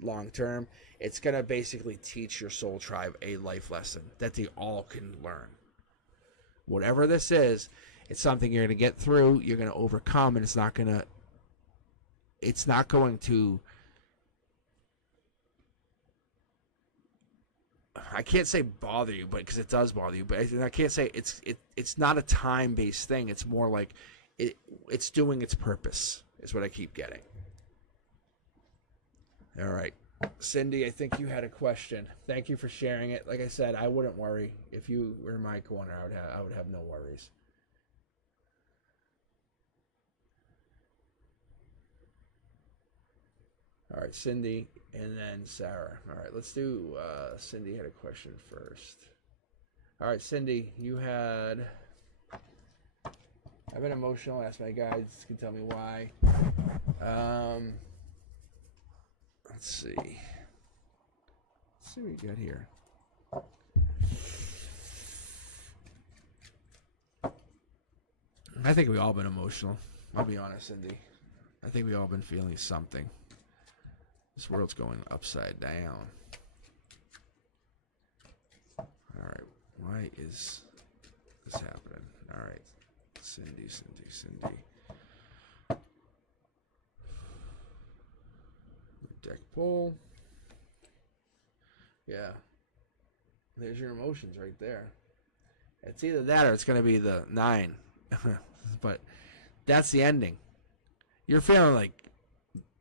long term. It's going to basically teach your soul tribe a life lesson that they all can learn. Whatever this is, it's something you're going to get through, you're going to overcome, and it's not going to I can't say bother you, but because it does bother you. But I can't say it's not a time-based thing. It's more like it's doing its purpose is what I keep getting. All right. Cindy, I think you had a question. Thank you for sharing it. Like I said, I wouldn't worry. If you were in my corner, I would have no worries. All right, Cindy, and then Sarah. All right, let's do Cindy had a question first. All right, Cindy, you had... I've been emotional. Ask my guides. Can tell me why. Let's see. Let's see what we got here. I think we've all been emotional. I'll be honest, Cindy. I think we've all been feeling something. This world's going upside down. All right. Why is this happening? All right. Cindy. Deck pull. Yeah. There's your emotions right there. It's either that or it's going to be the 9. But that's the ending. You're feeling like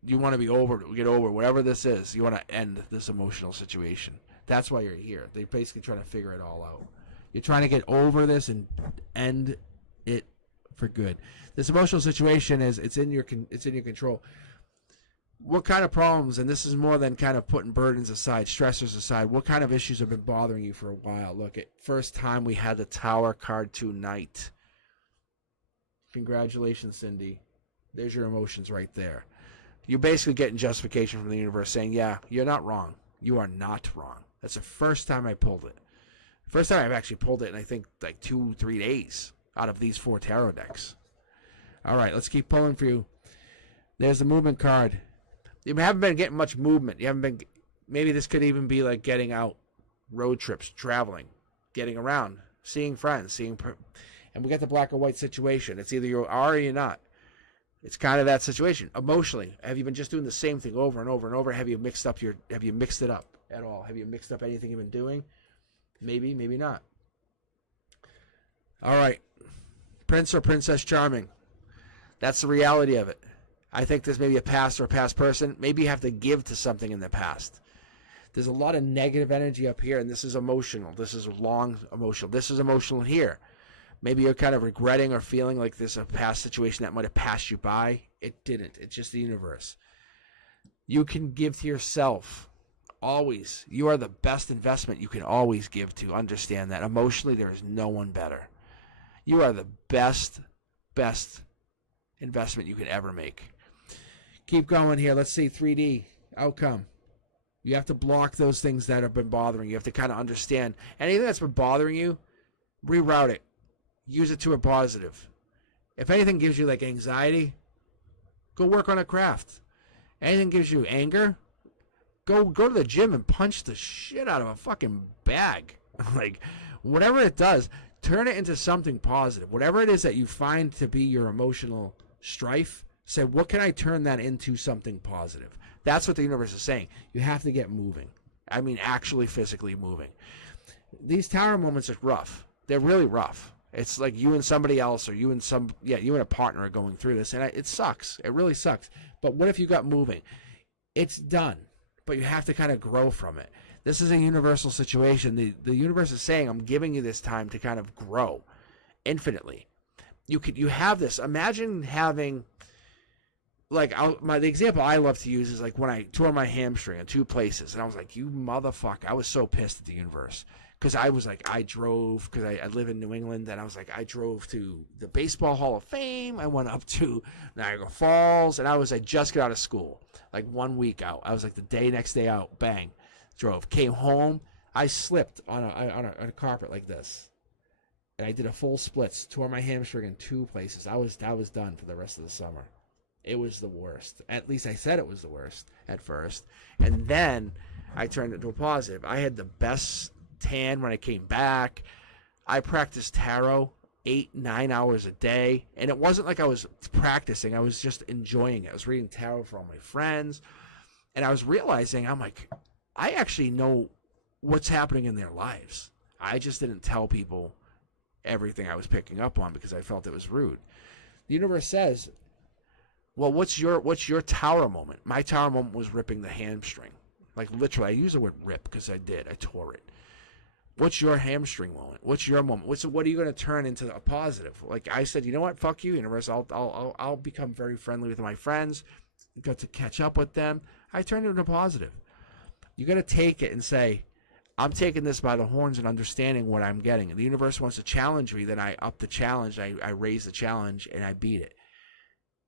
you want to get over whatever this is. You want to end this emotional situation. That's why you're here. They're basically trying to figure it all out. You're trying to get over this and end it for good. This emotional situation it's in your control. What kind of problems, and this is more than kind of putting burdens aside, stressors aside, what kind of issues have been bothering you for a while? Look, at first time we had the Tower card tonight. Congratulations, Cindy. There's your emotions right there. You're basically getting justification from the universe saying, yeah, you're not wrong. You are not wrong. That's the first time I pulled it. First time I've actually pulled it in, I think, like 2-3 days out of these 4 tarot decks. All right, let's keep pulling for you. There's the movement card. You haven't been getting much movement. You haven't been. Maybe this could even be like getting out, road trips, traveling, getting around, seeing friends, and And we got the black or white situation. It's either you are or you're not. It's kind of that situation. Emotionally, have you been just doing the same thing over and over and over? Have you mixed it up at all? Have you mixed up anything you've been doing? Maybe, maybe not. All right. Prince or Princess Charming. That's the reality of it. I think there's maybe a past or a past person. Maybe you have to give to something in the past. There's a lot of negative energy up here, and this is emotional. This is long emotional. This is emotional here. Maybe you're kind of regretting or feeling like there's a past situation that might have passed you by. It didn't. It's just the universe. You can give to yourself. Always. You are the best investment you can always give to. Understand that. Emotionally, there is no one better. You are the best investment you could ever make. Keep going here. Let's see 3D outcome. You have to block those things that have been bothering you. You have to kind of understand anything that's been bothering you, reroute it. Use it to a positive. If anything gives you like anxiety, go work on a craft. Anything gives you anger, go to the gym and punch the shit out of a fucking bag. Like whatever it does, turn it into something positive. Whatever it is that you find to be your emotional strife, say, what can I turn that into something positive? That's what the universe is saying. You have to get moving. I mean, actually physically moving. These tower moments are rough. They're really rough. It's like you and somebody else, or you and a partner are going through this, and it sucks. It really sucks. But what if you got moving? It's done, but you have to kind of grow from it. This is a universal situation. The universe is saying, I'm giving you this time to kind of grow infinitely. You have this. Imagine having, like, the example I love to use is like when I tore my hamstring in 2 places, and I was like, you motherfucker. I was so pissed at the universe. Because I was like, I drove, because I live in New England, and I was like, I drove to the Baseball Hall of Fame. I went up to Niagara Falls, and I just got out of school, like 1 week out. I was like the next day out, bang, drove. Came home, I slipped on a carpet like this, and I did a full splits, tore my hamstring in 2 places. I was done for the rest of the summer. It was the worst. At least I said it was the worst at first, and then I turned it to a positive. I had the best tan when I came back. I practiced tarot 8-9 hours a day, and it wasn't like I was practicing. I was just enjoying it. I was reading tarot for all my friends, and I was realizing, I'm like, I actually know what's happening in their lives. I just didn't tell people everything I was picking up on because I felt it was rude. The universe says, well, what's your tower moment? My tower moment was ripping the hamstring. Like literally, I use the word rip because I tore it. What's your hamstring moment? What's your moment? What are you going to turn into a positive? Like I said, you know what? Fuck you, universe. I'll become very friendly with my friends. Got to catch up with them. I turned it into a positive. You got to take it and say, I'm taking this by the horns and understanding what I'm getting. And the universe wants to challenge me. Then I up the challenge. I raise the challenge and I beat it.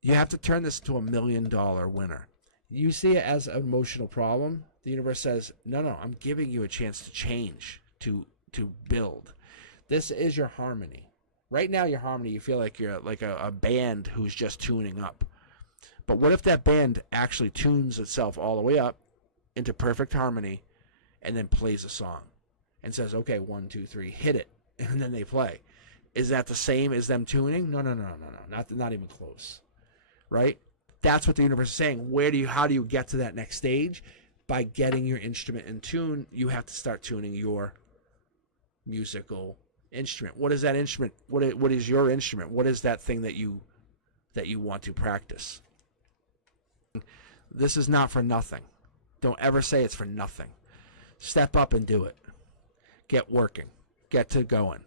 You have to turn this into $1 million winner. You see it as an emotional problem. The universe says, no, I'm giving you a chance to change. To build. This is your harmony. Right now, your harmony, you feel like you're like a band who's just tuning up. But what if that band actually tunes itself all the way up into perfect harmony and then plays a song and says, okay, 1, 2, 3, hit it, and then they play? Is that the same as them tuning? No. Not even close. Right? That's what the universe is saying. How do you get to that next stage? By getting your instrument in tune. You have to start tuning your musical instrument. What is that instrument? What is your instrument? What is that thing that you want to practice? This is not for nothing. Don't ever say it's for nothing. Step up and do it. Get working. Get to going.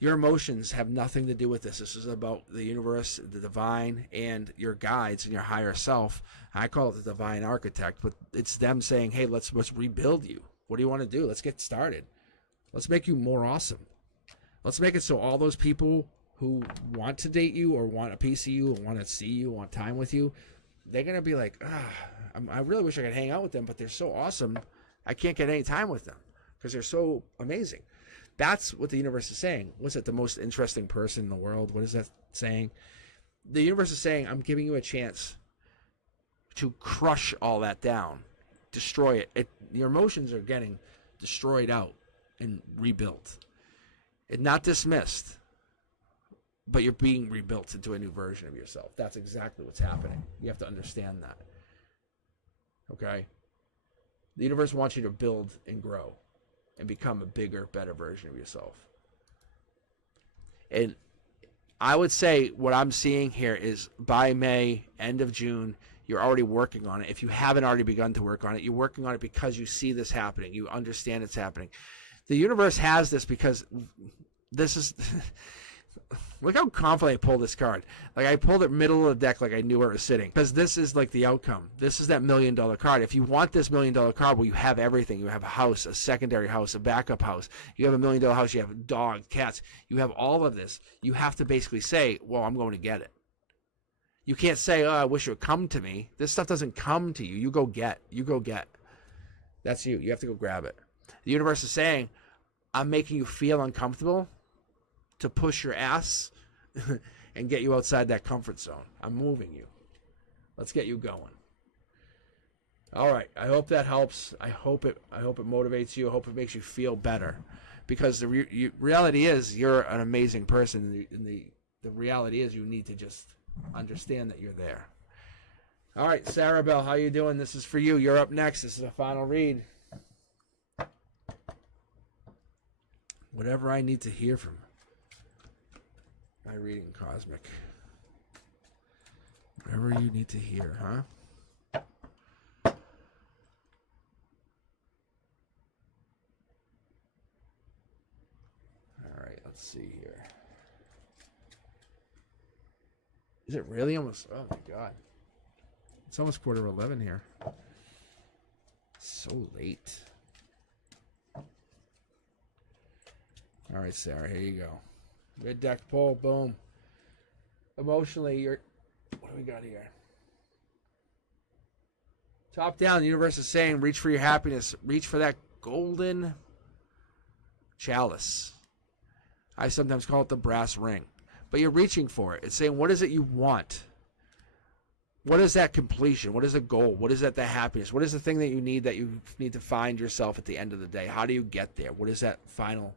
Your emotions have nothing to do with this. This is about the universe, the divine, and your guides and your higher self. I call it the divine architect, but it's them saying, hey, let's rebuild you. What do you want to do? Let's get started. Let's make you more awesome. Let's make it so all those people who want to date you or want a piece of you or want to see you, want time with you, they're going to be like, I really wish I could hang out with them, but they're so awesome. I can't get any time with them because they're so amazing. That's what the universe is saying. What's it? The most interesting person in the world? What is that saying? The universe is saying, I'm giving you a chance to crush all that down, destroy it. Your emotions are getting destroyed out and rebuilt and not dismissed. but you're being rebuilt into a new version of yourself. That's exactly what's happening. You have to understand that. Okay? The universe wants you to build and grow and become a bigger, better version of yourself. And I would say what I'm seeing here is by May, end of June, you're already working on it. If you haven't already begun to work on it, you're working on it because you see this happening. You understand it's happening. The universe has this because this is... Look how confidently I pulled this card. Like, I pulled it middle of the deck like I knew where it was sitting. Because this is like the outcome. This is that $1 million card. If you want this $1 million card, well, you have everything. You have a house, a secondary house, a backup house. You have $1 million house. You have dogs, cats. You have all of this. You have to basically say, well, I'm going to get it. You can't say, oh, I wish it would come to me. This stuff doesn't come to you. You go get. You go get. That's you. You have to go grab it. The universe is saying, I'm making you feel uncomfortable to push your ass and get you outside that comfort zone. I'm moving you. Let's get you going. All right. I hope that helps. I hope it motivates you. I hope it makes you feel better, because the reality is you're an amazing person. And the reality is you need to just understand that you're there. All right, Sarah Bell, how you doing? This is for you. You're up next. This is a final read. Whatever I need to hear from my reading, Cosmic. Whatever you need to hear, huh? All right, let's see here. Is it really almost? Oh my God! It's almost 11:15 here. So late. All right, Sarah. Here you go. Red deck pull, boom. Emotionally, you're... What do we got here? Top down, the universe is saying, reach for your happiness. Reach for that golden chalice. I sometimes call it the brass ring. But you're reaching for it. It's saying, what is it you want? What is that completion? What is the goal? What is that the happiness? What is the thing that you need to find yourself at the end of the day? How do you get there? What is that final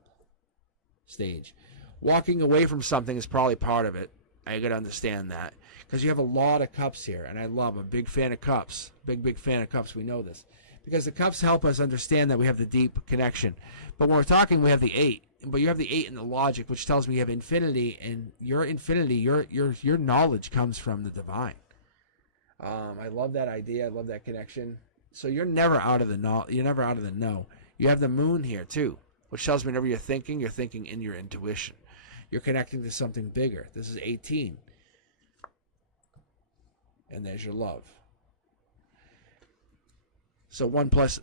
stage? Walking away from something is probably part of it. I got to understand that, because you have a lot of cups here, and I'm a big fan of cups. Big fan of cups. We know this because the cups help us understand that we have the deep connection. But when we're talking, we have the 8. But you have the 8 in the logic, which tells me you have infinity, and your infinity, your knowledge comes from the divine. I love that idea. I love that connection. So you're never out of the know. You have the moon here too, which tells me whenever you're thinking in your intuition. You're connecting to something bigger. This is 18. And there's your love. So 1 plus,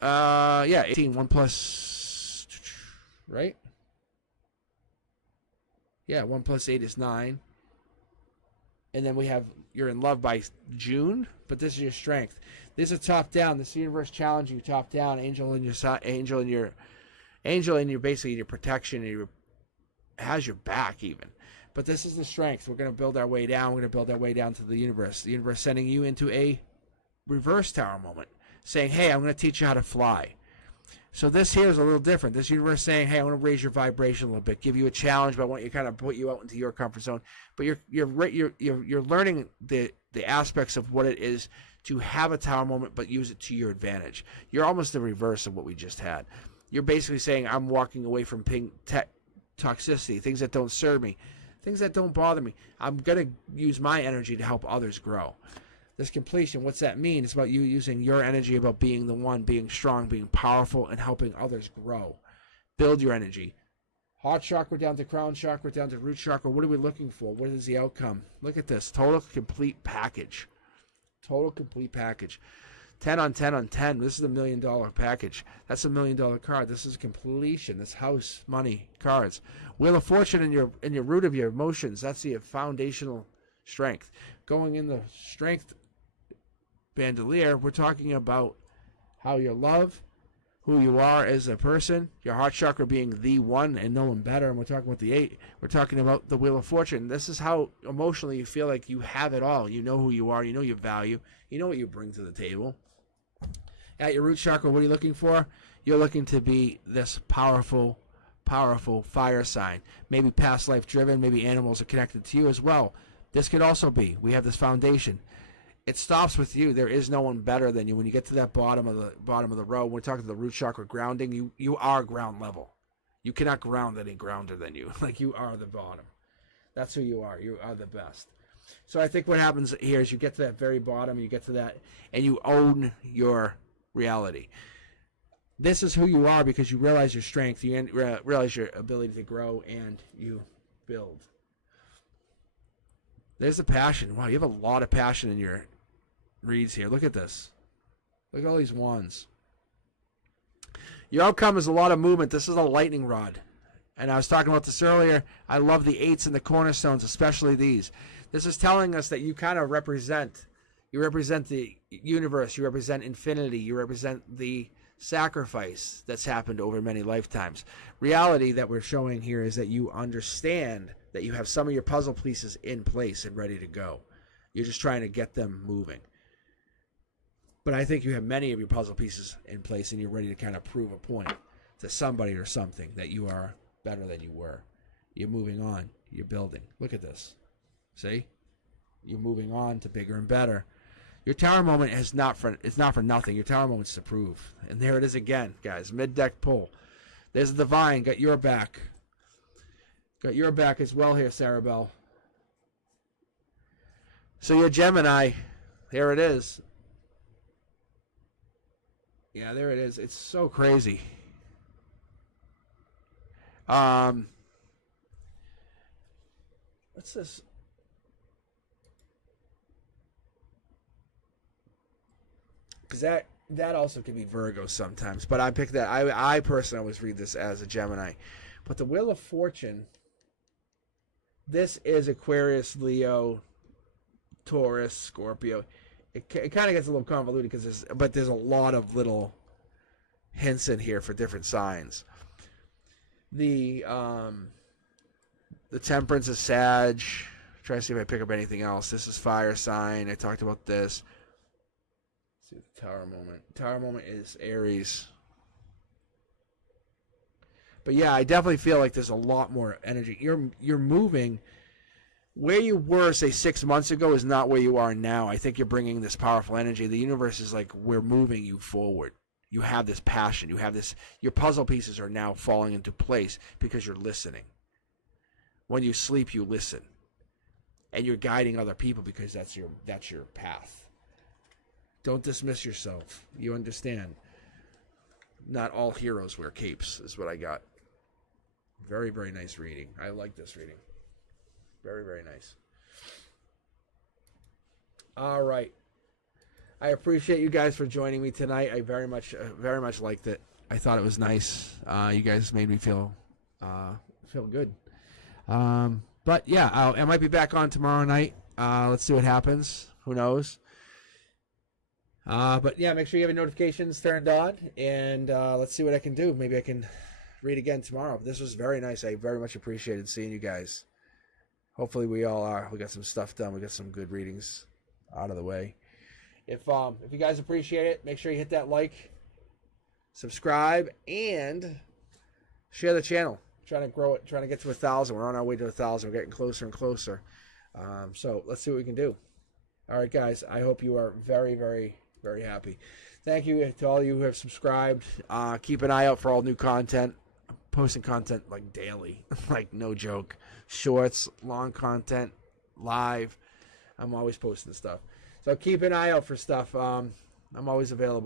18. 1 plus, right? Yeah, 1 plus 8 is 9. And then we have, you're in love by June, but this is your strength. This is top down. This is the universe challenging you top down. Angel in your side, angel in your basically in your protection, and your has your back even. But this is the strength. We're going to build our way down. We're going to build our way down to the universe. The universe sending you into a reverse tower moment, saying, hey, I'm going to teach you how to fly. So this here is a little different. This universe saying, hey, I want to raise your vibration a little bit, give you a challenge, but I want you to kind of put you out into your comfort zone. But you're learning the aspects of what it is to have a tower moment, but use it to your advantage. You're almost the reverse of what we just had. You're basically saying, I'm walking away from toxicity, things that don't serve me, things that don't bother me. I'm going to use my energy to help others grow. This completion, what's that mean? It's about you using your energy, about being the one, being strong, being powerful, and helping others grow. Build your energy. Heart chakra down to crown chakra, down to root chakra. What are we looking for? What is the outcome? Look at this. Total complete package. Total complete package. 10 on 10 on 10. This is a $1 million package. That's a $1 million card. This is completion. This house, money, cards. Wheel of Fortune in your root of your emotions. That's the foundational strength. Going in the strength bandolier, we're talking about how you love, who you are as a person, your heart chakra being the one and no one better. And we're talking about the 8. We're talking about the Wheel of Fortune. This is how emotionally you feel like you have it all. You know who you are. You know your value. You know what you bring to the table. At your root chakra, what are you looking for? You're looking to be this powerful powerful fire sign. Maybe past life driven, maybe animals are connected to you as well. This could also be. We have this foundation. It stops with you. There is no one better than you. When you get to that bottom of the row, we're talking the root chakra grounding, you are ground level. You cannot ground any grounder than you. Like, you are the bottom. That's who you are. You are the best. So I think what happens here is you get to that very bottom, you get to that, and you own your reality. This is who you are because you realize your strength, you realize your ability to grow, and you build. There's the passion. Wow, you have a lot of passion in your reads here. Look at this. Look at all these wands. Your outcome is a lot of movement. This is a lightning rod. And I was talking about this earlier. I love the 8s and the cornerstones, especially these. This is telling us that you kind of represent. You represent the universe. You represent infinity. You represent the sacrifice that's happened over many lifetimes. Reality that we're showing here is that you understand that you have some of your puzzle pieces in place and ready to go. You're just trying to get them moving. But I think you have many of your puzzle pieces in place and you're ready to kind of prove a point to somebody or something that you are better than you were. You're moving on. You're building. Look at this. See? You're moving on to bigger and better. Your tower moment is not for nothing. Your tower moment's to prove. And there it is again, guys. Mid-deck pull. There's the divine. Got your back. Got your back as well here, Sarah Bell. So your Gemini, there it is. Yeah, there it is. It's so crazy. What's this? Because that also can be Virgo sometimes. But I pick that. I personally always read this as a Gemini. But the Wheel of Fortune, this is Aquarius, Leo, Taurus, Scorpio. It kind of gets a little convoluted because there's a lot of little hints in here for different signs. The Temperance is Sag. Try to see if I pick up anything else. This is fire sign. I talked about this. Let's see the Tower moment. Tower moment is Aries. But yeah, I definitely feel like there's a lot more energy. You're moving. Where you were, say, 6 months ago is not where you are now. I think you're bringing this powerful energy. The universe is like, we're moving you forward. You have this passion. You have this. Your puzzle pieces are now falling into place because you're listening. When you sleep, you listen. And you're guiding other people because that's your path. Don't dismiss yourself. You understand. Not all heroes wear capes is what I got. Very, very nice reading. I like this reading. Very, very nice. All right. I appreciate you guys for joining me tonight. I very much liked it. I thought it was nice. You guys made me feel good. But yeah, I might be back on tomorrow night. Let's see what happens. Who knows? But yeah, make sure you have your notifications turned on, and let's see what I can do. Maybe I can read again tomorrow. This was very nice. I very much appreciated seeing you guys. Hopefully we all are. We got some stuff done. We got some good readings out of the way. If you guys appreciate it, make sure you hit that like, subscribe, and share the channel. Trying to grow it, trying to get to 1,000. We're on our way to 1,000. We're getting closer and closer. So let's see what we can do. All right, guys. I hope you are very, very, very happy. Thank you to all you who have subscribed. Keep an eye out for all new content. I'm posting content like daily, like no joke. Shorts, long content, live. I'm always posting stuff. So keep an eye out for stuff. I'm always available.